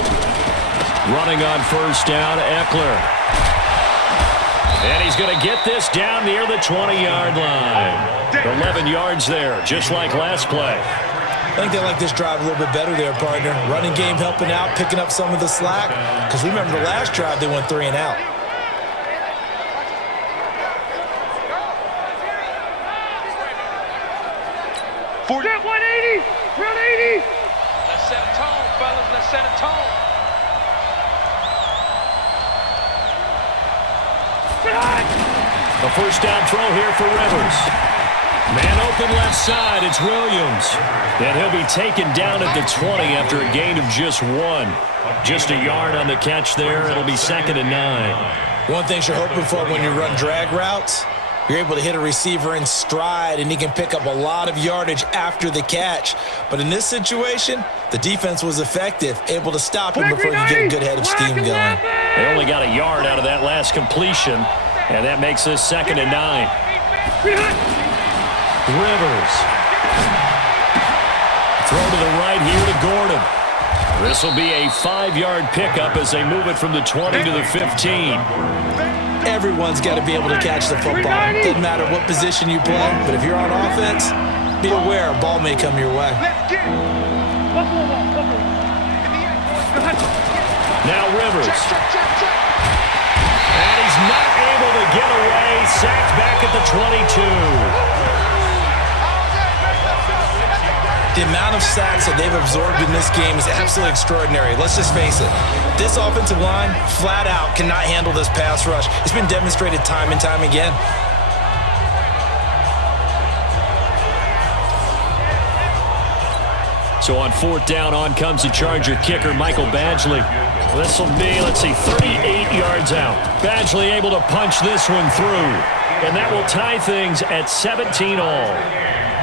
Running on 1st down, Eckler. And he's going to get this down near the 20-yard line. 11 yards there, just like last play. I think they like this drive a little bit better there, partner. Running game helping out, picking up some of the slack. Because remember the last drive, they went 3 and out. Set 180. 180. Let's set a tone, fellas. Let's set a tone. A 1st down throw here for Rivers. Man open left side, it's Williams. And he'll be taken down at the 20 after a gain of just 1. Just a yard on the catch there. It'll be 2nd and 9. One thing you're hoping for when you run drag routes, you're able to hit a receiver in stride, and he can pick up a lot of yardage after the catch. But in this situation, the defense was effective, able to stop him before he could get a good head of steam going. They only got a yard out of that last completion, and that makes this 2nd and 9. Rivers. Throw to the right here to Gordon. This will be a 5-yard pickup as they move it from the 20 to the 15. Everyone's got to be able to catch the football. Doesn't matter what position you play, but if you're on offense, be aware a ball may come your way. Now Rivers. And he's not able to get away. Sacked back at the 22. The amount of sacks that they've absorbed in this game is absolutely extraordinary. Let's just face it. This offensive line, flat out, cannot handle this pass rush. It's been demonstrated time and time again. So on 4th down, on comes the Charger kicker, Michael Badgley. This will be, 38 yards out. Badgley able to punch this one through. And that will tie things at 17 all.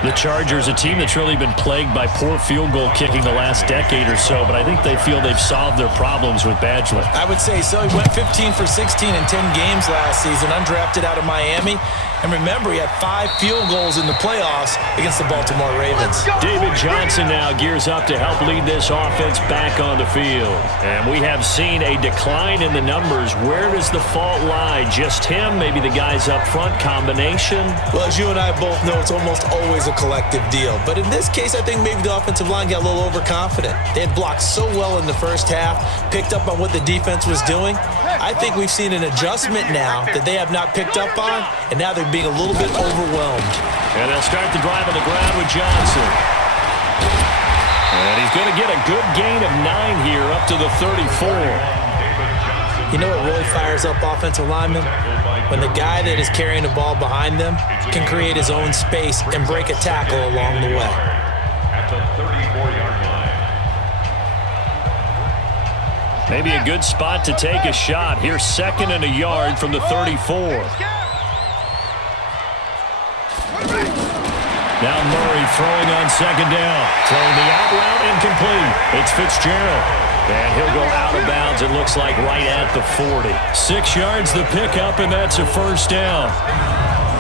The Chargers, a team that's really been plagued by poor field goal kicking the last decade or so, but I think they feel they've solved their problems with Badgley. I would say so. He went 15 for 16 in 10 games last season, undrafted out of Miami. And remember, he had 5 field goals in the playoffs against the Baltimore Ravens. David Johnson now gears up to help lead this offense back on the field. And we have seen a decline in the numbers. Where does the fault lie? Just him? Maybe the guys up front? Combination? Well, as you and I both know, it's almost always a collective deal. But in this case, I think maybe the offensive line got a little overconfident. They had blocked so well in the first half, picked up on what the defense was doing. I think we've seen an adjustment now that they have not picked up on, and now they're being a little bit overwhelmed. And they'll start the drive on the ground with Johnson. And he's going to get a good gain of 9 here up to the 34. You know what really fires up offensive linemen? When the guy that is carrying the ball behind them can create his own space and break a tackle along the way. At the 34-yard line. Maybe a good spot to take a shot. Here's 2nd and a yard from the 34. Now Murray throwing on 2nd down. Throwing the out route incomplete. It's Fitzgerald. And he'll go out of bounds, it looks like, right at the 40. 6 yards the pickup, and that's a 1st down.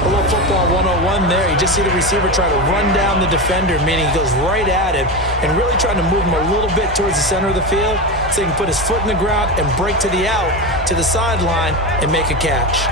A little football 101 there. You just see the receiver try to run down the defender, meaning he goes right at him and really trying to move him a little bit towards the center of the field so he can put his foot in the ground and break to the out, to the sideline, and make a catch.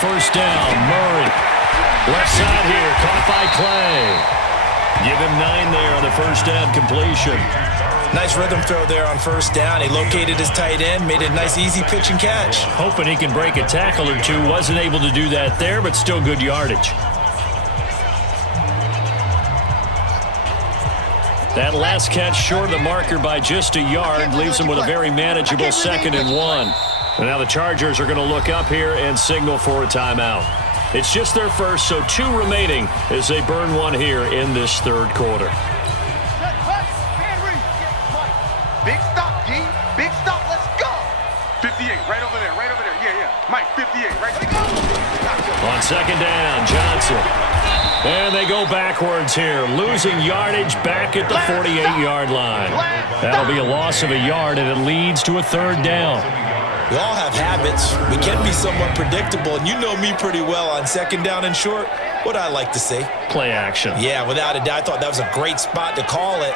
First down, Murray. Left side here, caught by Clay. Give him 9 there on the first down completion. Nice rhythm throw there on first down. He located his tight end, made a nice easy pitch and catch. Hoping he can break a tackle or two. Wasn't able to do that there, but still good yardage. That last catch short of the marker by just a yard leaves him with a very manageable 2nd and 1. And now the Chargers are going to look up here and signal for a timeout. It's just their first, so 2 remaining as they burn 1 here in this 3rd quarter. Big stop, G. Big stop. Let's go. 58, right over there, right over there. Yeah. Mike, 58, right there. On 2nd down, Johnson. And they go backwards here, losing yardage back at the 48-yard line. That'll be a loss of a yard, and it leads to a 3rd down. We all have habits. We can be somewhat predictable, and you know me pretty well on 2nd down and short. What I like to say? Play action. Yeah, without a doubt. I thought that was a great spot to call it.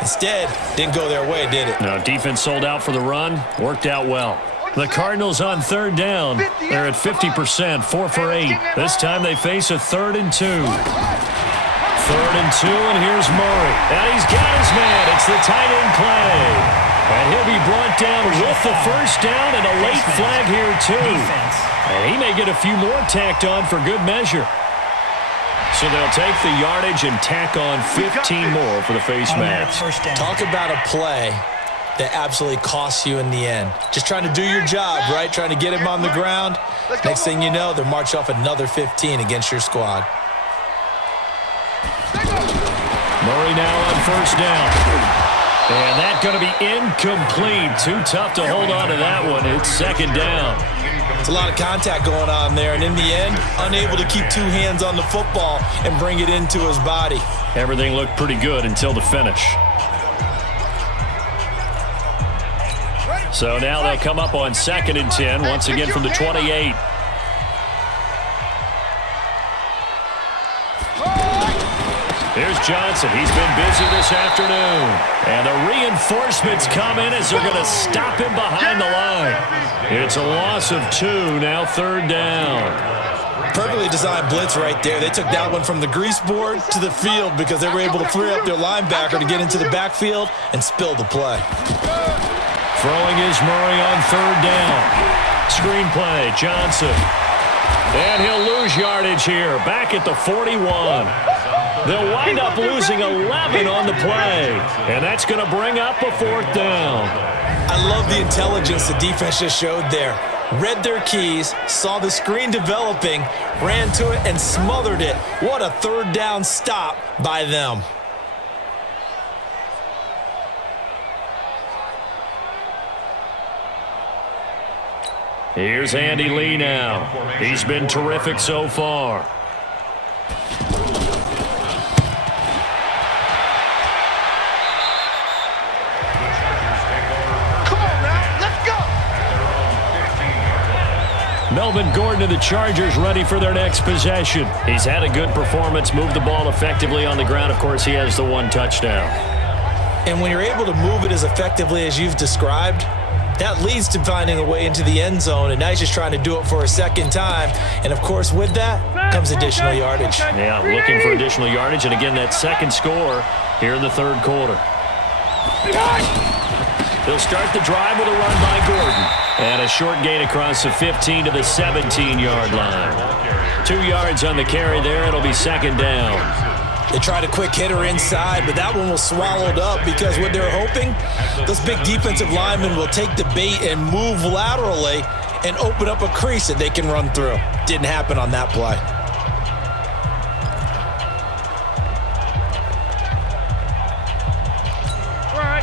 Instead, didn't go their way, did it? No, defense sold out for the run. Worked out well. The Cardinals on 3rd down. They're at 50%, 4 for 8. This time they face a 3rd and 2. 3rd and 2, and here's Murray. And he's got his man. It's the tight end Clay. And he'll be brought down with the first down and a late flag here, too. And he may get a few more tacked on for good measure. So they'll take the yardage and tack on 15 more for the face mask. Talk about a play that absolutely costs you in the end. Just trying to do your job, right? Trying to get him on the ground. Next thing you know, they'll march off another 15 against your squad. Murray now on first down. And that's going to be incomplete. Too tough to hold on to that one. It's 2nd down. It's a lot of contact going on there, and in the end, unable to keep 2 hands on the football and bring it into his body. Everything looked pretty good until the finish. So now they'll come up on 2nd and 10, once again from the 28. Here's Johnson. He's been busy this afternoon. And the reinforcements come in as they're going to stop him behind the line. It's a loss of 2, now 3rd down. Perfectly designed blitz right there. They took that one from the grease board to the field because they were able to free up their linebacker to get into the backfield and spill the play. Throwing is Murray on 3rd down. Screen play, Johnson. And he'll lose yardage here, back at the 41. They'll wind up losing 11 on the play, and that's going to bring up a 4th down. I love the intelligence the defense just showed there. Read their keys, saw the screen developing, ran to it, and smothered it. What a 3rd down stop by them. Here's Andy Lee now. He's been terrific so far. Come on now, let's go. Melvin Gordon and the Chargers ready for their next possession. He's had a good performance, moved the ball effectively on the ground. Of course, he has the 1 touchdown. And when you're able to move it as effectively as you've described, that leads to finding a way into the end zone, and now he's just trying to do it for a 2nd time. And, of course, with that comes additional yardage. Yeah, looking for additional yardage, and again, that 2nd score here in the 3rd quarter. They'll start the drive with a run by Gordon. And a short gain across the 15 to the 17-yard line. 2 yards on the carry there. It'll be 2nd down. They tried a quick hitter inside, but that one was swallowed up because what they're hoping, those big defensive linemen will take the bait and move laterally and open up a crease that they can run through. Didn't happen on that play.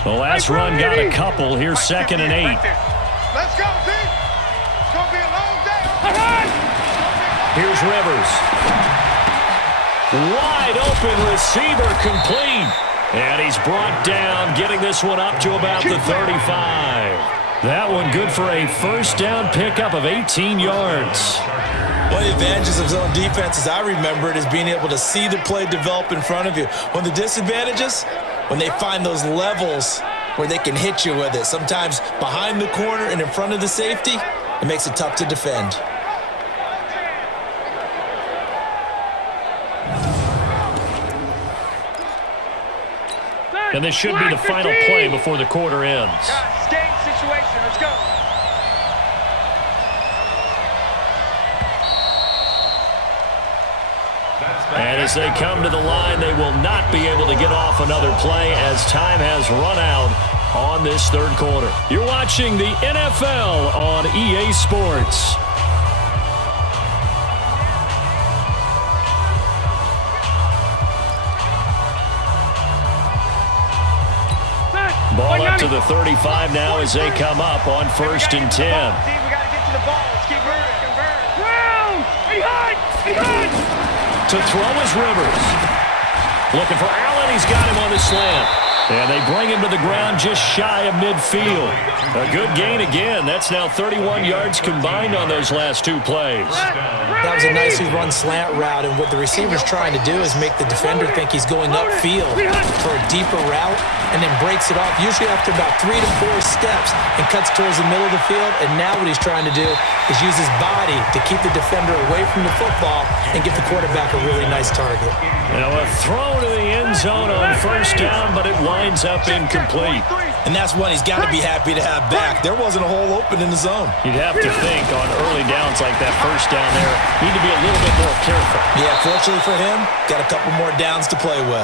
The last run got a couple. Here's 2nd and 8. Let's go, team. It's going to be a long day. Here's Rivers. Wide open receiver complete. And he's brought down, getting this one up to about the 35. That one good for a 1st down pickup of 18 yards. One of the advantages of zone defense, as I remember it, is being able to see the play develop in front of you. One of the disadvantages, when they find those levels where they can hit you with it, sometimes behind the corner and in front of the safety, it makes it tough to defend. And this should be the final play before the quarter ends. Game situation. Let's go. And as they come to the line, they will not be able to get off another play as time has run out on this 3rd quarter. You're watching the NFL on EA Sports. Ball up to the 35 now as they come up on 1st and 10. We got to get to the ball. Let's keep moving. To throw is Rivers. Looking for Allen. He's got him on the slant. And they bring him to the ground just shy of midfield. A good gain again. That's now 31 yards combined on those last 2 plays. That was a nicely run slant route, and what the receiver's trying to do is make the defender think he's going upfield for a deeper route and then breaks it off, usually after about 3 to 4 steps, and cuts towards the middle of the field. And now what he's trying to do is use his body to keep the defender away from the football and give the quarterback a really nice target. Now a throw to the end zone on 1st down, but it winds up incomplete. And that's one he's got to be happy to have back. There wasn't a hole open in the zone. You'd have to think on early downs like that 1st down there, need to be a little bit more careful. Yeah, fortunately for him, got a couple more downs to play with.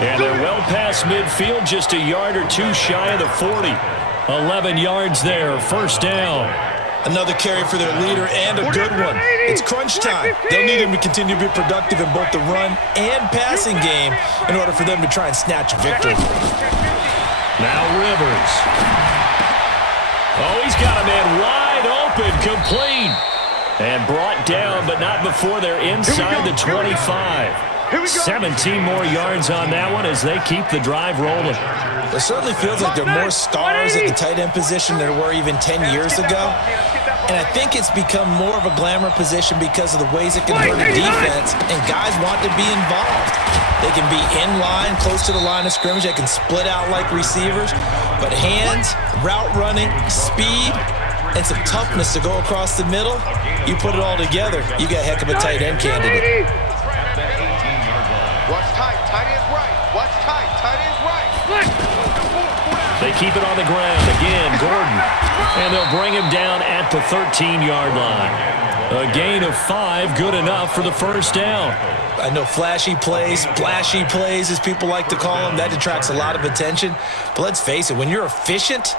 And they're well past midfield, just a yard or 2 shy of the 40. 11 yards there, 1st down. Another carry for their leader and a good one. It's crunch time. They'll need him to continue to be productive in both the run and passing game in order for them to try and snatch a victory. Now Rivers. Oh, he's got a man wide open, complete. And brought down, but not before they're inside the 25. 17 more yards on that one as they keep the drive rolling. It certainly feels like there are more stars at the tight end position than there were even 10 years ago. And I think it's become more of a glamour position because of the ways it can hurt a defense, and guys want to be involved. They can be in line, close to the line of scrimmage. They can split out like receivers. But hands, route running, speed, and some toughness to go across the middle, you put it all together, you got a heck of a tight end candidate. Watch tight, tight end's right. Watch tight, tight end's right. They keep it on the ground. Again, Gordon. And they'll bring him down at the 13-yard line. A gain of 5, good enough for the first down. I know flashy plays, splashy plays, as people like to call them, that detracts a lot of attention. But let's face it, when you're efficient,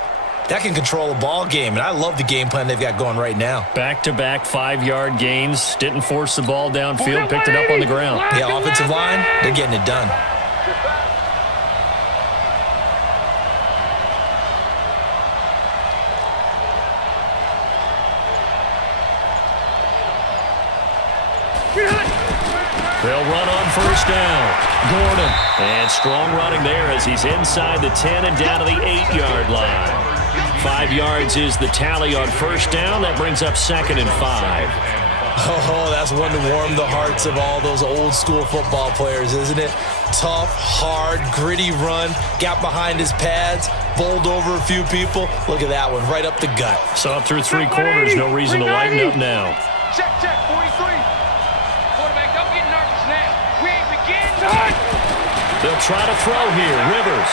that can control a ball game. And I love the game plan they've got going right now. Back-to-back 5-yard gains. Didn't force the ball downfield. Picked it up on the ground. Yeah, offensive line, they're getting it done. They'll run on first down. Gordon. And strong running there as he's inside the 10 and down to the 8-yard line. 5 yards is the tally on first down. That brings up 2nd and 5. Oh, that's one to warm the hearts of all those old-school football players, isn't it? Tough, hard, gritty run. Got behind his pads, bowled over a few people. Look at that one, right up the gut. So up through 3 quarters, no reason to lighten up now. Check, 43. Quarterback, don't get nervous now. We ain't begin. They'll try to throw here. Rivers.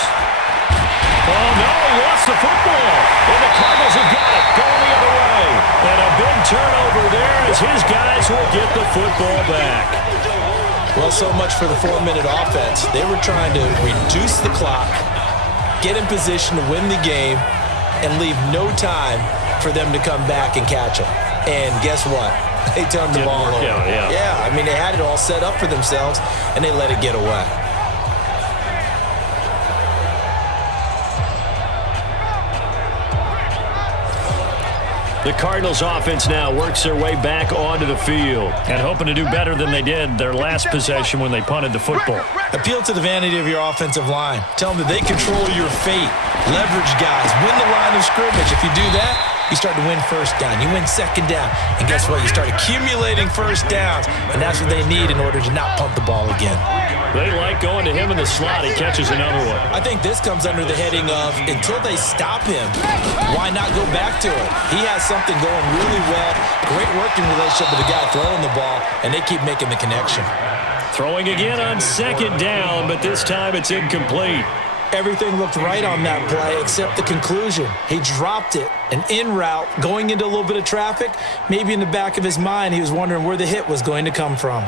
Oh, no, he lost the football. And the Cardinals have got it, going the other way. And a big turnover there as his guys will get the football back. Well, so much for the 4-minute offense. They were trying to reduce the clock, get in position to win the game, and leave no time for them to come back and catch them. And guess what? They turned the ball over. Yeah, I mean, they had it all set up for themselves, and they let it get away. The Cardinals offense now works their way back onto the field and hoping to do better than they did their last possession when they punted the football. Appeal to the vanity of your offensive line. Tell them that they control your fate. Leverage guys. Win the line of scrimmage. If you do that, you start to win first down. You win second down. And guess what? You start accumulating first downs. And that's what they need in order to not punt the ball again. They like going to him in the slot. He catches another one. I think this comes under the heading of until they stop him, why not go back to it? He has something going really well. Great working relationship with the guy throwing the ball, and they keep making the connection. Throwing again on second down, but this time it's incomplete. Everything looked right on that play except the conclusion. He dropped it, an in route, going into a little bit of traffic. Maybe in the back of his mind, he was wondering where the hit was going to come from.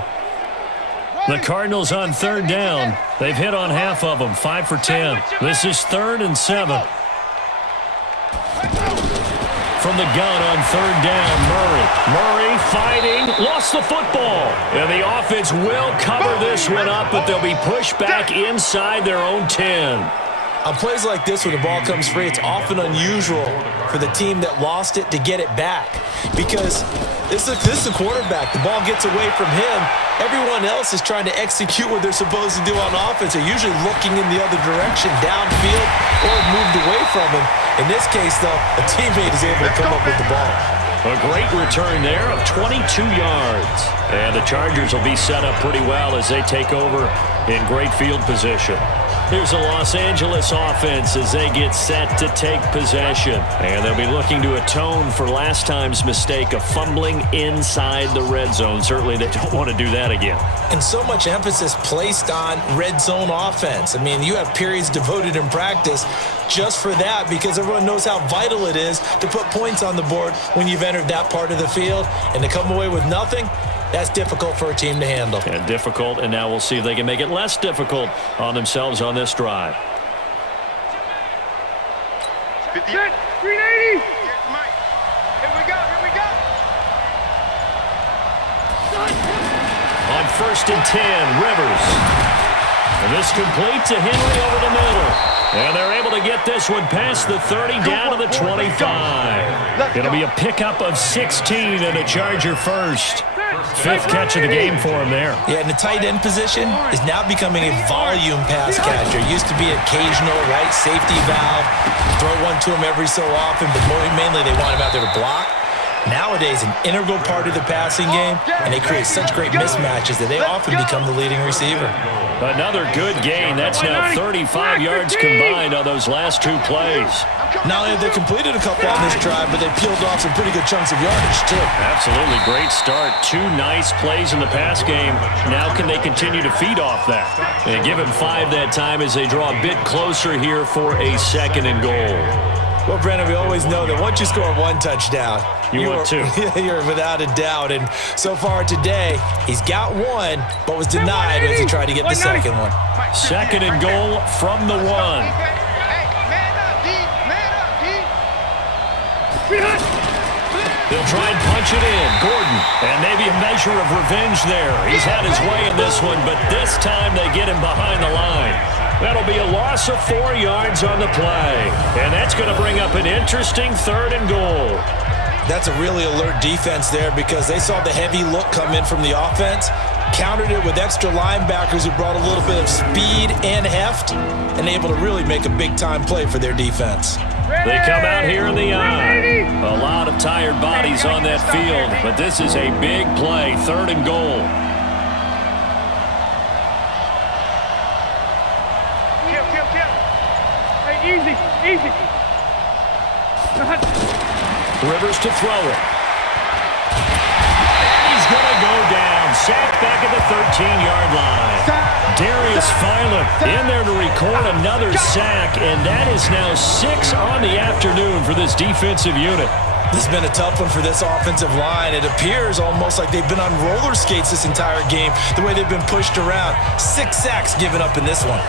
The Cardinals on third down. They've hit on half of them, 5 for 10. This is 3rd and 7. From the gun on third down, Murray fighting, lost the football. And the offense will cover this one up, but they'll be pushed back inside their own 10. On plays like this, when the ball comes free, it's often unusual for the team that lost it to get it back. Because this is the quarterback. The ball gets away from him. Everyone else is trying to execute what they're supposed to do on offense. They're usually looking in the other direction, downfield, or moved away from him. In this case, though, a teammate is able to come up with the ball. A great return there of 22 yards. And the Chargers will be set up pretty well as they take over in great field position. Here's the Los Angeles offense as they get set to take possession. And they'll be looking to atone for last time's mistake of fumbling inside the red zone. Certainly they don't want to do that again. And so much emphasis placed on red zone offense. I mean, you have periods devoted in practice just for that because everyone knows how vital it is to put points on the board when you've entered that part of the field. And to come away with nothing, that's difficult for a team to handle. And difficult, and now we'll see if they can make it less difficult on themselves on this drive. 58. 380. Here we go. On 1st and 10, Rivers. And this complete to Henry over the middle. And they're able to get this one past the 30 down to the 25. It'll be a pickup of 16 and a Charger first. 5th catch of the game for him there. Yeah, and the tight end position is now becoming a volume pass catcher. It used to be occasional, right, safety valve. Throw one to him every so often, but mainly they want him out there to block. nowadays an integral part of the passing game, and they create such great mismatches that they often become the leading receiver. Another good gain. That's now 35 yards combined on those last two plays. Not only have they completed a couple on this drive, but they peeled off some pretty good chunks of yardage, too. Absolutely great start. Two nice plays in the pass game. Now can they continue to feed off that? They give him 5 that time as they draw a bit closer here for a 2nd and goal. Well, Brandon, we always know that once you score one touchdown, you want two. You're without a doubt. And so far today, he's got one, but was denied as he tried to get the second one. 2nd and goal from the 1. They'll try and punch it in. Gordon, and maybe a measure of revenge there. He's had his way in this one, but this time they get him behind the line. That'll be a loss of 4 yards on the play. And that's going to bring up an interesting 3rd and goal. That's a really alert defense there because they saw the heavy look come in from the offense, countered it with extra linebackers who brought a little bit of speed and heft, and able to really make a big-time play for their defense. They come out here in the eye. A lot of tired bodies on that field, but this is a big play, 3rd and goal. Easy. Rivers to throw it. And he's going to go down. Sacked back at the 13-yard line. Darius Philon in there to record another sack, and that is now 6 on the afternoon for this defensive unit. This has been a tough one for this offensive line. It appears almost like they've been on roller skates this entire game, the way they've been pushed around. 6 sacks given up in this one.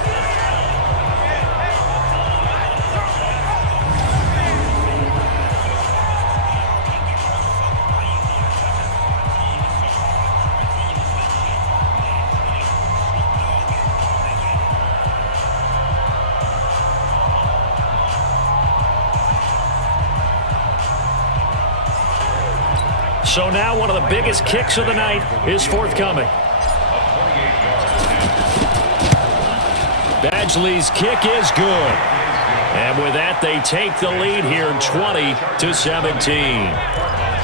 So now one of the biggest kicks of the night is forthcoming. Badgley's kick is good. And with that, they take the lead here 20-17.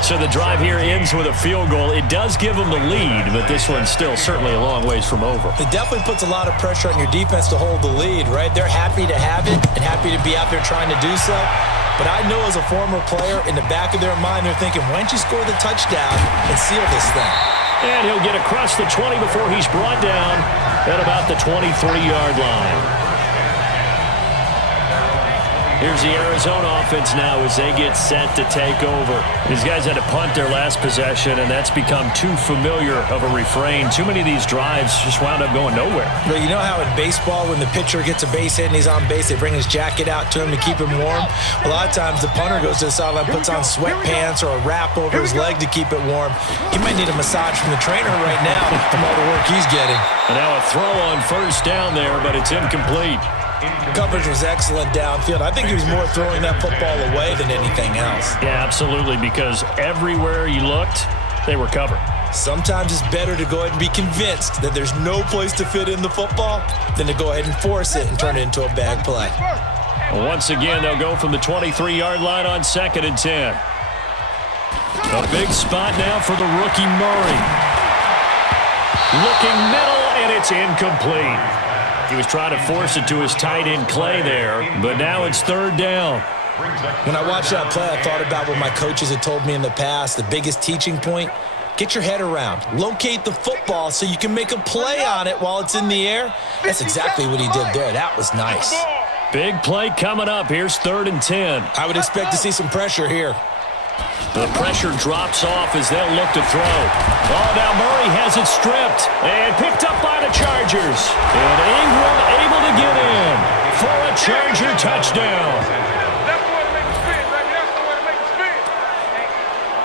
So the drive here ends with a field goal. It does give them the lead, but this one's still certainly a long ways from over. It definitely puts a lot of pressure on your defense to hold the lead, right? They're happy to have it and happy to be out there trying to do so. But I know as a former player, in the back of their mind, they're thinking, why don't you score the touchdown and seal this thing? And he'll get across the 20 before he's brought down at about the 23-yard line. Here's the Arizona offense now as they get set to take over. These guys had to punt their last possession, and that's become too familiar of a refrain. Too many of these drives just wound up going nowhere. But you know how in baseball, when the pitcher gets a base hit and he's on base, they bring his jacket out to him to keep him warm? A lot of times the punter goes to the sideline, puts on sweatpants or a wrap over his leg to keep it warm. He might need a massage from the trainer right now from all the work he's getting. And now a throw on first down there, but it's incomplete. Coverage was excellent downfield. I think he was more throwing that football away than anything else. Yeah, absolutely, because everywhere you looked, they were covered. Sometimes it's better to go ahead and be convinced that there's no place to fit in the football than to go ahead and force it and turn it into a bad play. Once again, they'll go from the 23-yard line on 2nd and 10. A big spot now for the rookie Murray. Looking middle, and it's incomplete. He was trying to force it to his tight end Clay there, but now it's 3rd down. When I watched that play, I thought about what my coaches had told me in the past. The biggest teaching point, get your head around. Locate the football so you can make a play on it while it's in the air. That's exactly what he did there. That was nice. Big play coming up. Here's 3rd and 10. I would expect to see some pressure here. The pressure drops off as they'll look to throw. Oh, now Murray has it stripped and picked up by the Chargers. And Ingram able to get in for a Charger touchdown. That's the way to make it spin, baby. That's the way to make it spin.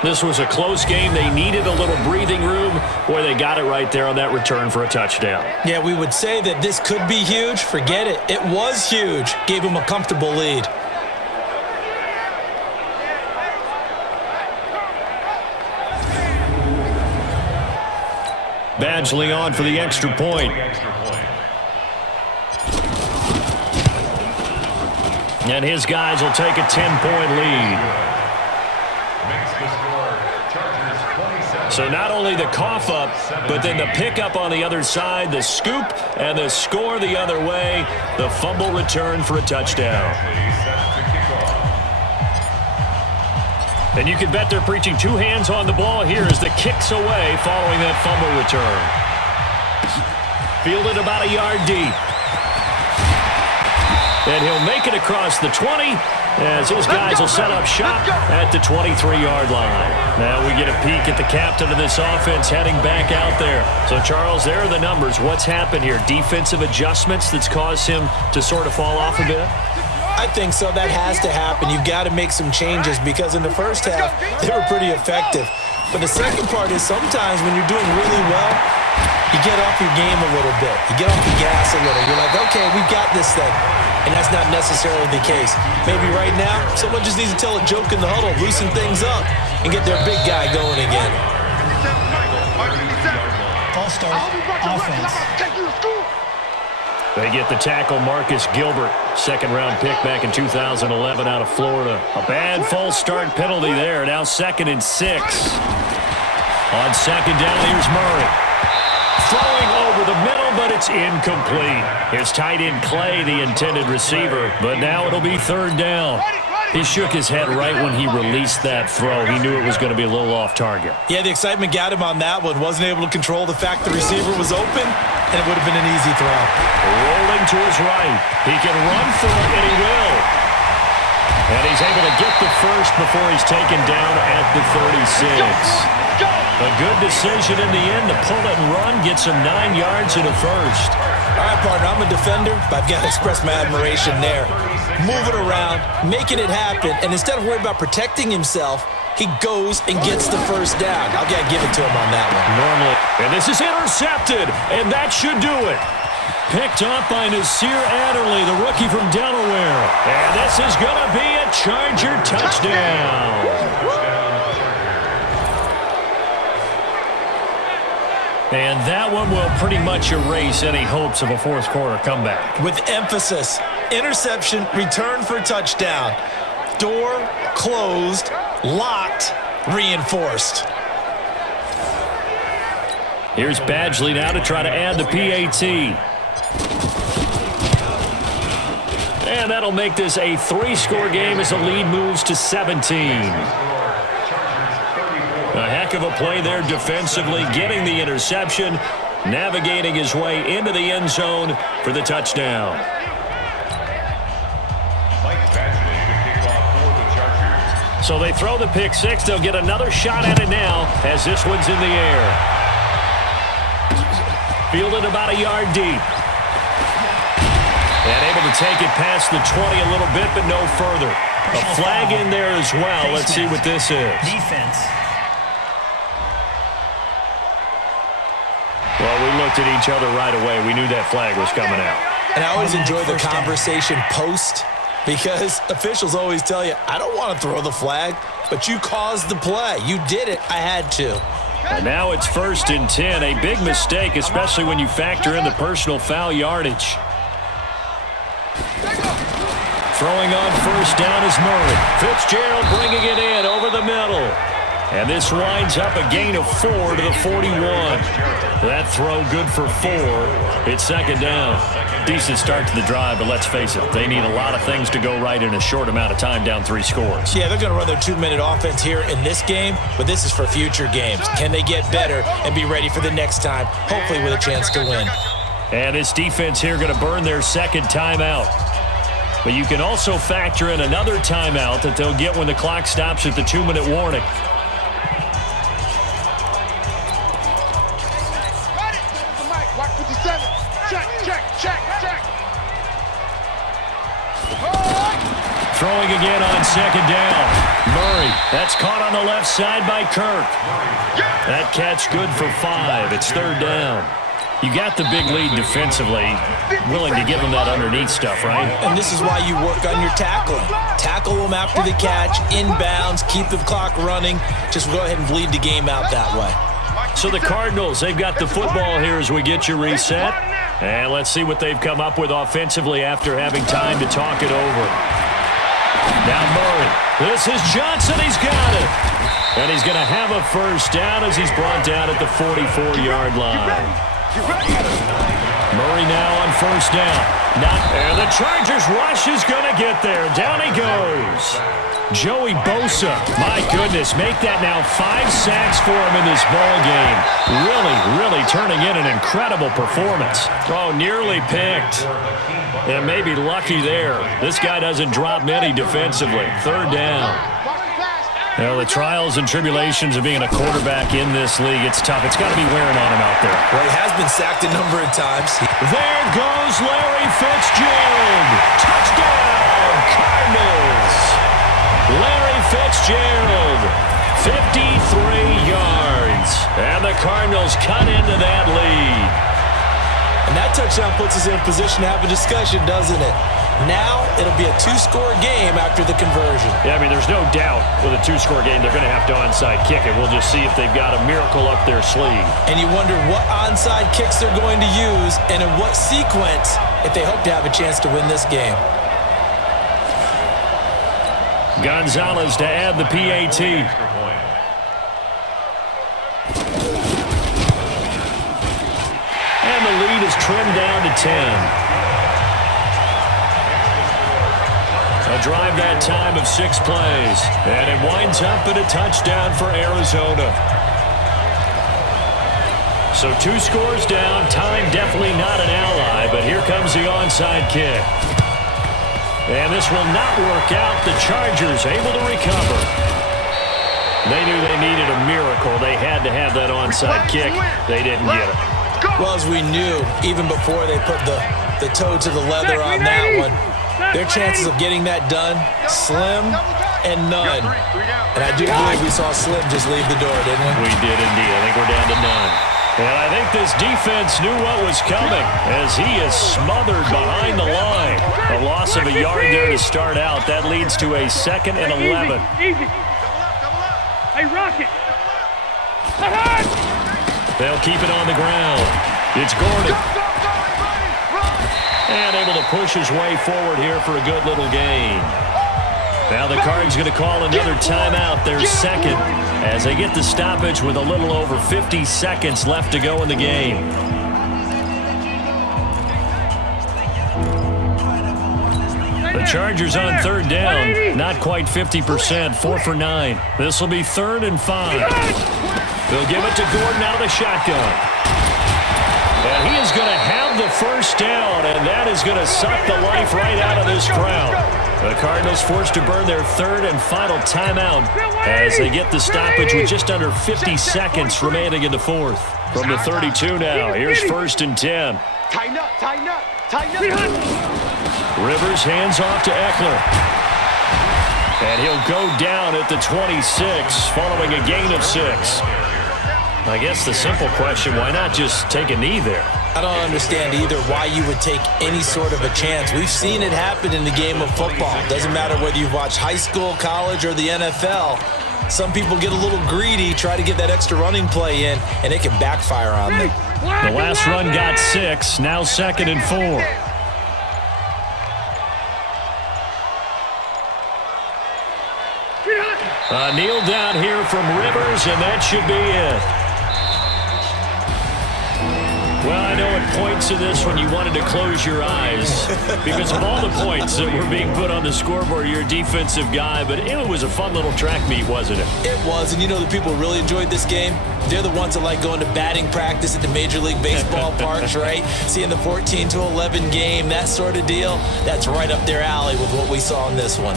This was a close game. They needed a little breathing room. Boy, they got it right there on that return for a touchdown. Yeah, we would say that this could be huge. Forget it. It was huge. Gave him a comfortable lead. Badgley on for the extra point. And his guys will take a 10-point lead. Makes the score So not only the cough up, but then the pickup on the other side, the scoop, and the score the other way. The fumble return for a touchdown. And you can bet they're preaching two hands on the ball here as the kick's away following that fumble return. Fielded about a yard deep. And he'll make it across the 20 as his guys will set up shop at the 23-yard line. Now we get a peek at the captain of this offense heading back out there. So, Charles, there are the numbers. What's happened here? Defensive adjustments that's caused him to sort of fall off a bit? I think so. That has to happen. You've got to make some changes because in the first half, they were pretty effective. But the second part is sometimes when you're doing really well, you get off your game a little bit. You get off the gas a little. You're like, okay, we've got this thing. And that's not necessarily the case. Maybe right now, someone just needs to tell a joke in the huddle, loosen things up, and get their big guy going again. False start, offense. They get the tackle, Marcus Gilbert, second-round pick back in 2011 out of Florida. A bad false start penalty there. Now 2nd and 6. On second down, here's Murray. Throwing over the middle, but it's incomplete. His tight end Clay, the intended receiver, but now it'll be 3rd down. He shook his head right when he released that throw. He knew it was going to be a little off target. Yeah, the excitement got him on that one. Wasn't able to control the fact the receiver was open, and it would have been an easy throw. Rolling to his right. He can run for it, and he will. And he's able to get the first before he's taken down at the 36. A good decision in the end to pull it and run, gets him 9 yards and a first. All right, partner, I'm a defender, but I've got to express my admiration there. Moving around, making it happen, and instead of worrying about protecting himself, he goes and gets the first down. I've got to give it to him on that one. Normally, and this is intercepted, and that should do it. Picked up by Nasir Adderley, the rookie from Delaware. And this is going to be a Charger touchdown. And that one will pretty much erase any hopes of a fourth quarter comeback. With emphasis, interception, return for a touchdown. Door closed, locked, reinforced. Here's Badgley now to try to add the PAT. And that'll make this a 3-score game as the lead moves to 17. A heck of a play there defensively, getting the interception, navigating his way into the end zone for the touchdown. So they throw the pick six. They'll get another shot at it now as this one's in the air. Fielded about a yard deep. And able to take it past the 20 a little bit, but no further. A flag in there as well. Let's see what this is. Defense. Well, we looked at each other right away. We knew that flag was coming out. And I always enjoy the conversation post because officials always tell you, I don't want to throw the flag, but you caused the play. You did it. I had to. And now it's 1st and 10. A big mistake, especially when you factor in the personal foul yardage. Throwing on first down is Murray. Fitzgerald bringing it in over the middle. And this winds up a gain of 4 to the 41. That throw good for 4. It's 2nd down. Decent start to the drive, but let's face it, they need a lot of things to go right in a short amount of time, down 3 scores. Yeah, they're going to run their 2-minute offense here in this game, but this is for future games. Can they get better and be ready for the next time, hopefully with a chance to win? And this defense here going to burn their 2nd timeout. But you can also factor in another timeout that they'll get when the clock stops at the 2-minute warning. Throwing again on 2nd down. Murray, that's caught on the left side by Kirk. That catch good for 5. It's 3rd down. You got the big lead defensively. Willing to give them that underneath stuff, right? And this is why you work on your tackling. Tackle them after the catch, inbounds, keep the clock running. Just go ahead and bleed the game out that way. So the Cardinals, they've got the football here as we get you reset. And let's see what they've come up with offensively after having time to talk it over. Now Murray. This is Johnson. He's got it. And he's going to have a first down as he's brought down at the 44-yard line. Murray now on first down. And the Chargers rush is going to get there. Down he goes. Joey Bosa, my goodness, make that now 5 sacks for him in this ball game. Really turning in an incredible performance. Oh, nearly picked. And maybe lucky there. This guy doesn't drop many defensively. Third down. Well, the trials and tribulations of being a quarterback in this league, it's tough. It's got to be wearing on him out there. Well, he has been sacked a number of times. There goes Larry Fitzgerald. Touchdown, Cardinals. Larry Fitzgerald, 53 yards. And the Cardinals cut into that lead. And that touchdown puts us in a position to have a discussion, doesn't it? Now it'll be a 2-score game after the conversion. Yeah, I mean, there's no doubt with a 2-score game they're going to have to onside kick it. We'll just see if they've got a miracle up their sleeve. And you wonder what onside kicks they're going to use and in what sequence if they hope to have a chance to win this game. Gonzalez to add the PAT. And the lead is trimmed down to 10. A drive that time of 6 plays. And it winds up in a touchdown for Arizona. So 2 scores down. Time definitely not an ally, but here comes the onside kick. And this will not work out. The Chargers able to recover. They knew they needed a miracle. They had to have that onside kick. They didn't get it. Well, as we knew, even before they put the toe to the leather on that one, their chances of getting that done, slim and none. And I do believe we saw Slim just leave the door, didn't we? We did indeed. I think we're down to none. And I think this defense knew what was coming as he is smothered behind the line. A loss of a yard there to start out. That leads to a 2nd and 11. Easy. Hey, Rocket. They'll keep it on the ground. It's Gordon. And able to push his way forward here for a good little gain. Now the Cards going to call another timeout, their 2nd, as they get the stoppage with a little over 50 seconds left to go in the game. The Chargers on 3rd down, not quite 50%, 4 for 9. This will be 3rd and 5. They'll give it to Gordon out of the shotgun. And he is going to have the first down, and that is going to suck the life right out of this crowd. The Cardinals forced to burn their 3rd and final timeout as they get the stoppage with just under 50 seconds remaining in the 4th. From the 32 now, here's 1st and 10. Tighten up, tighten up, tighten up. Rivers hands off to Eckler. And he'll go down at the 26 following a gain of 6. I guess the simple question, why not just take a knee there? I don't understand either why you would take any sort of a chance. We've seen it happen in the game of football. Doesn't matter whether you've watched high school, college, or the NFL. Some people get a little greedy, try to get that extra running play in, and it can backfire on them. The last run got 6, now 2nd and 4. Kneel down here from Rivers, and that should be it. Well, I know at points in this when you wanted to close your eyes because of all the points that were being put on the scoreboard. You're a defensive guy, but it was a fun little track meet, wasn't it? It was, and you know the people who really enjoyed this game? They're the ones that like going to batting practice at the Major League Baseball parks, right? Seeing the 14-11 game, that sort of deal. That's right up their alley with what we saw in this one.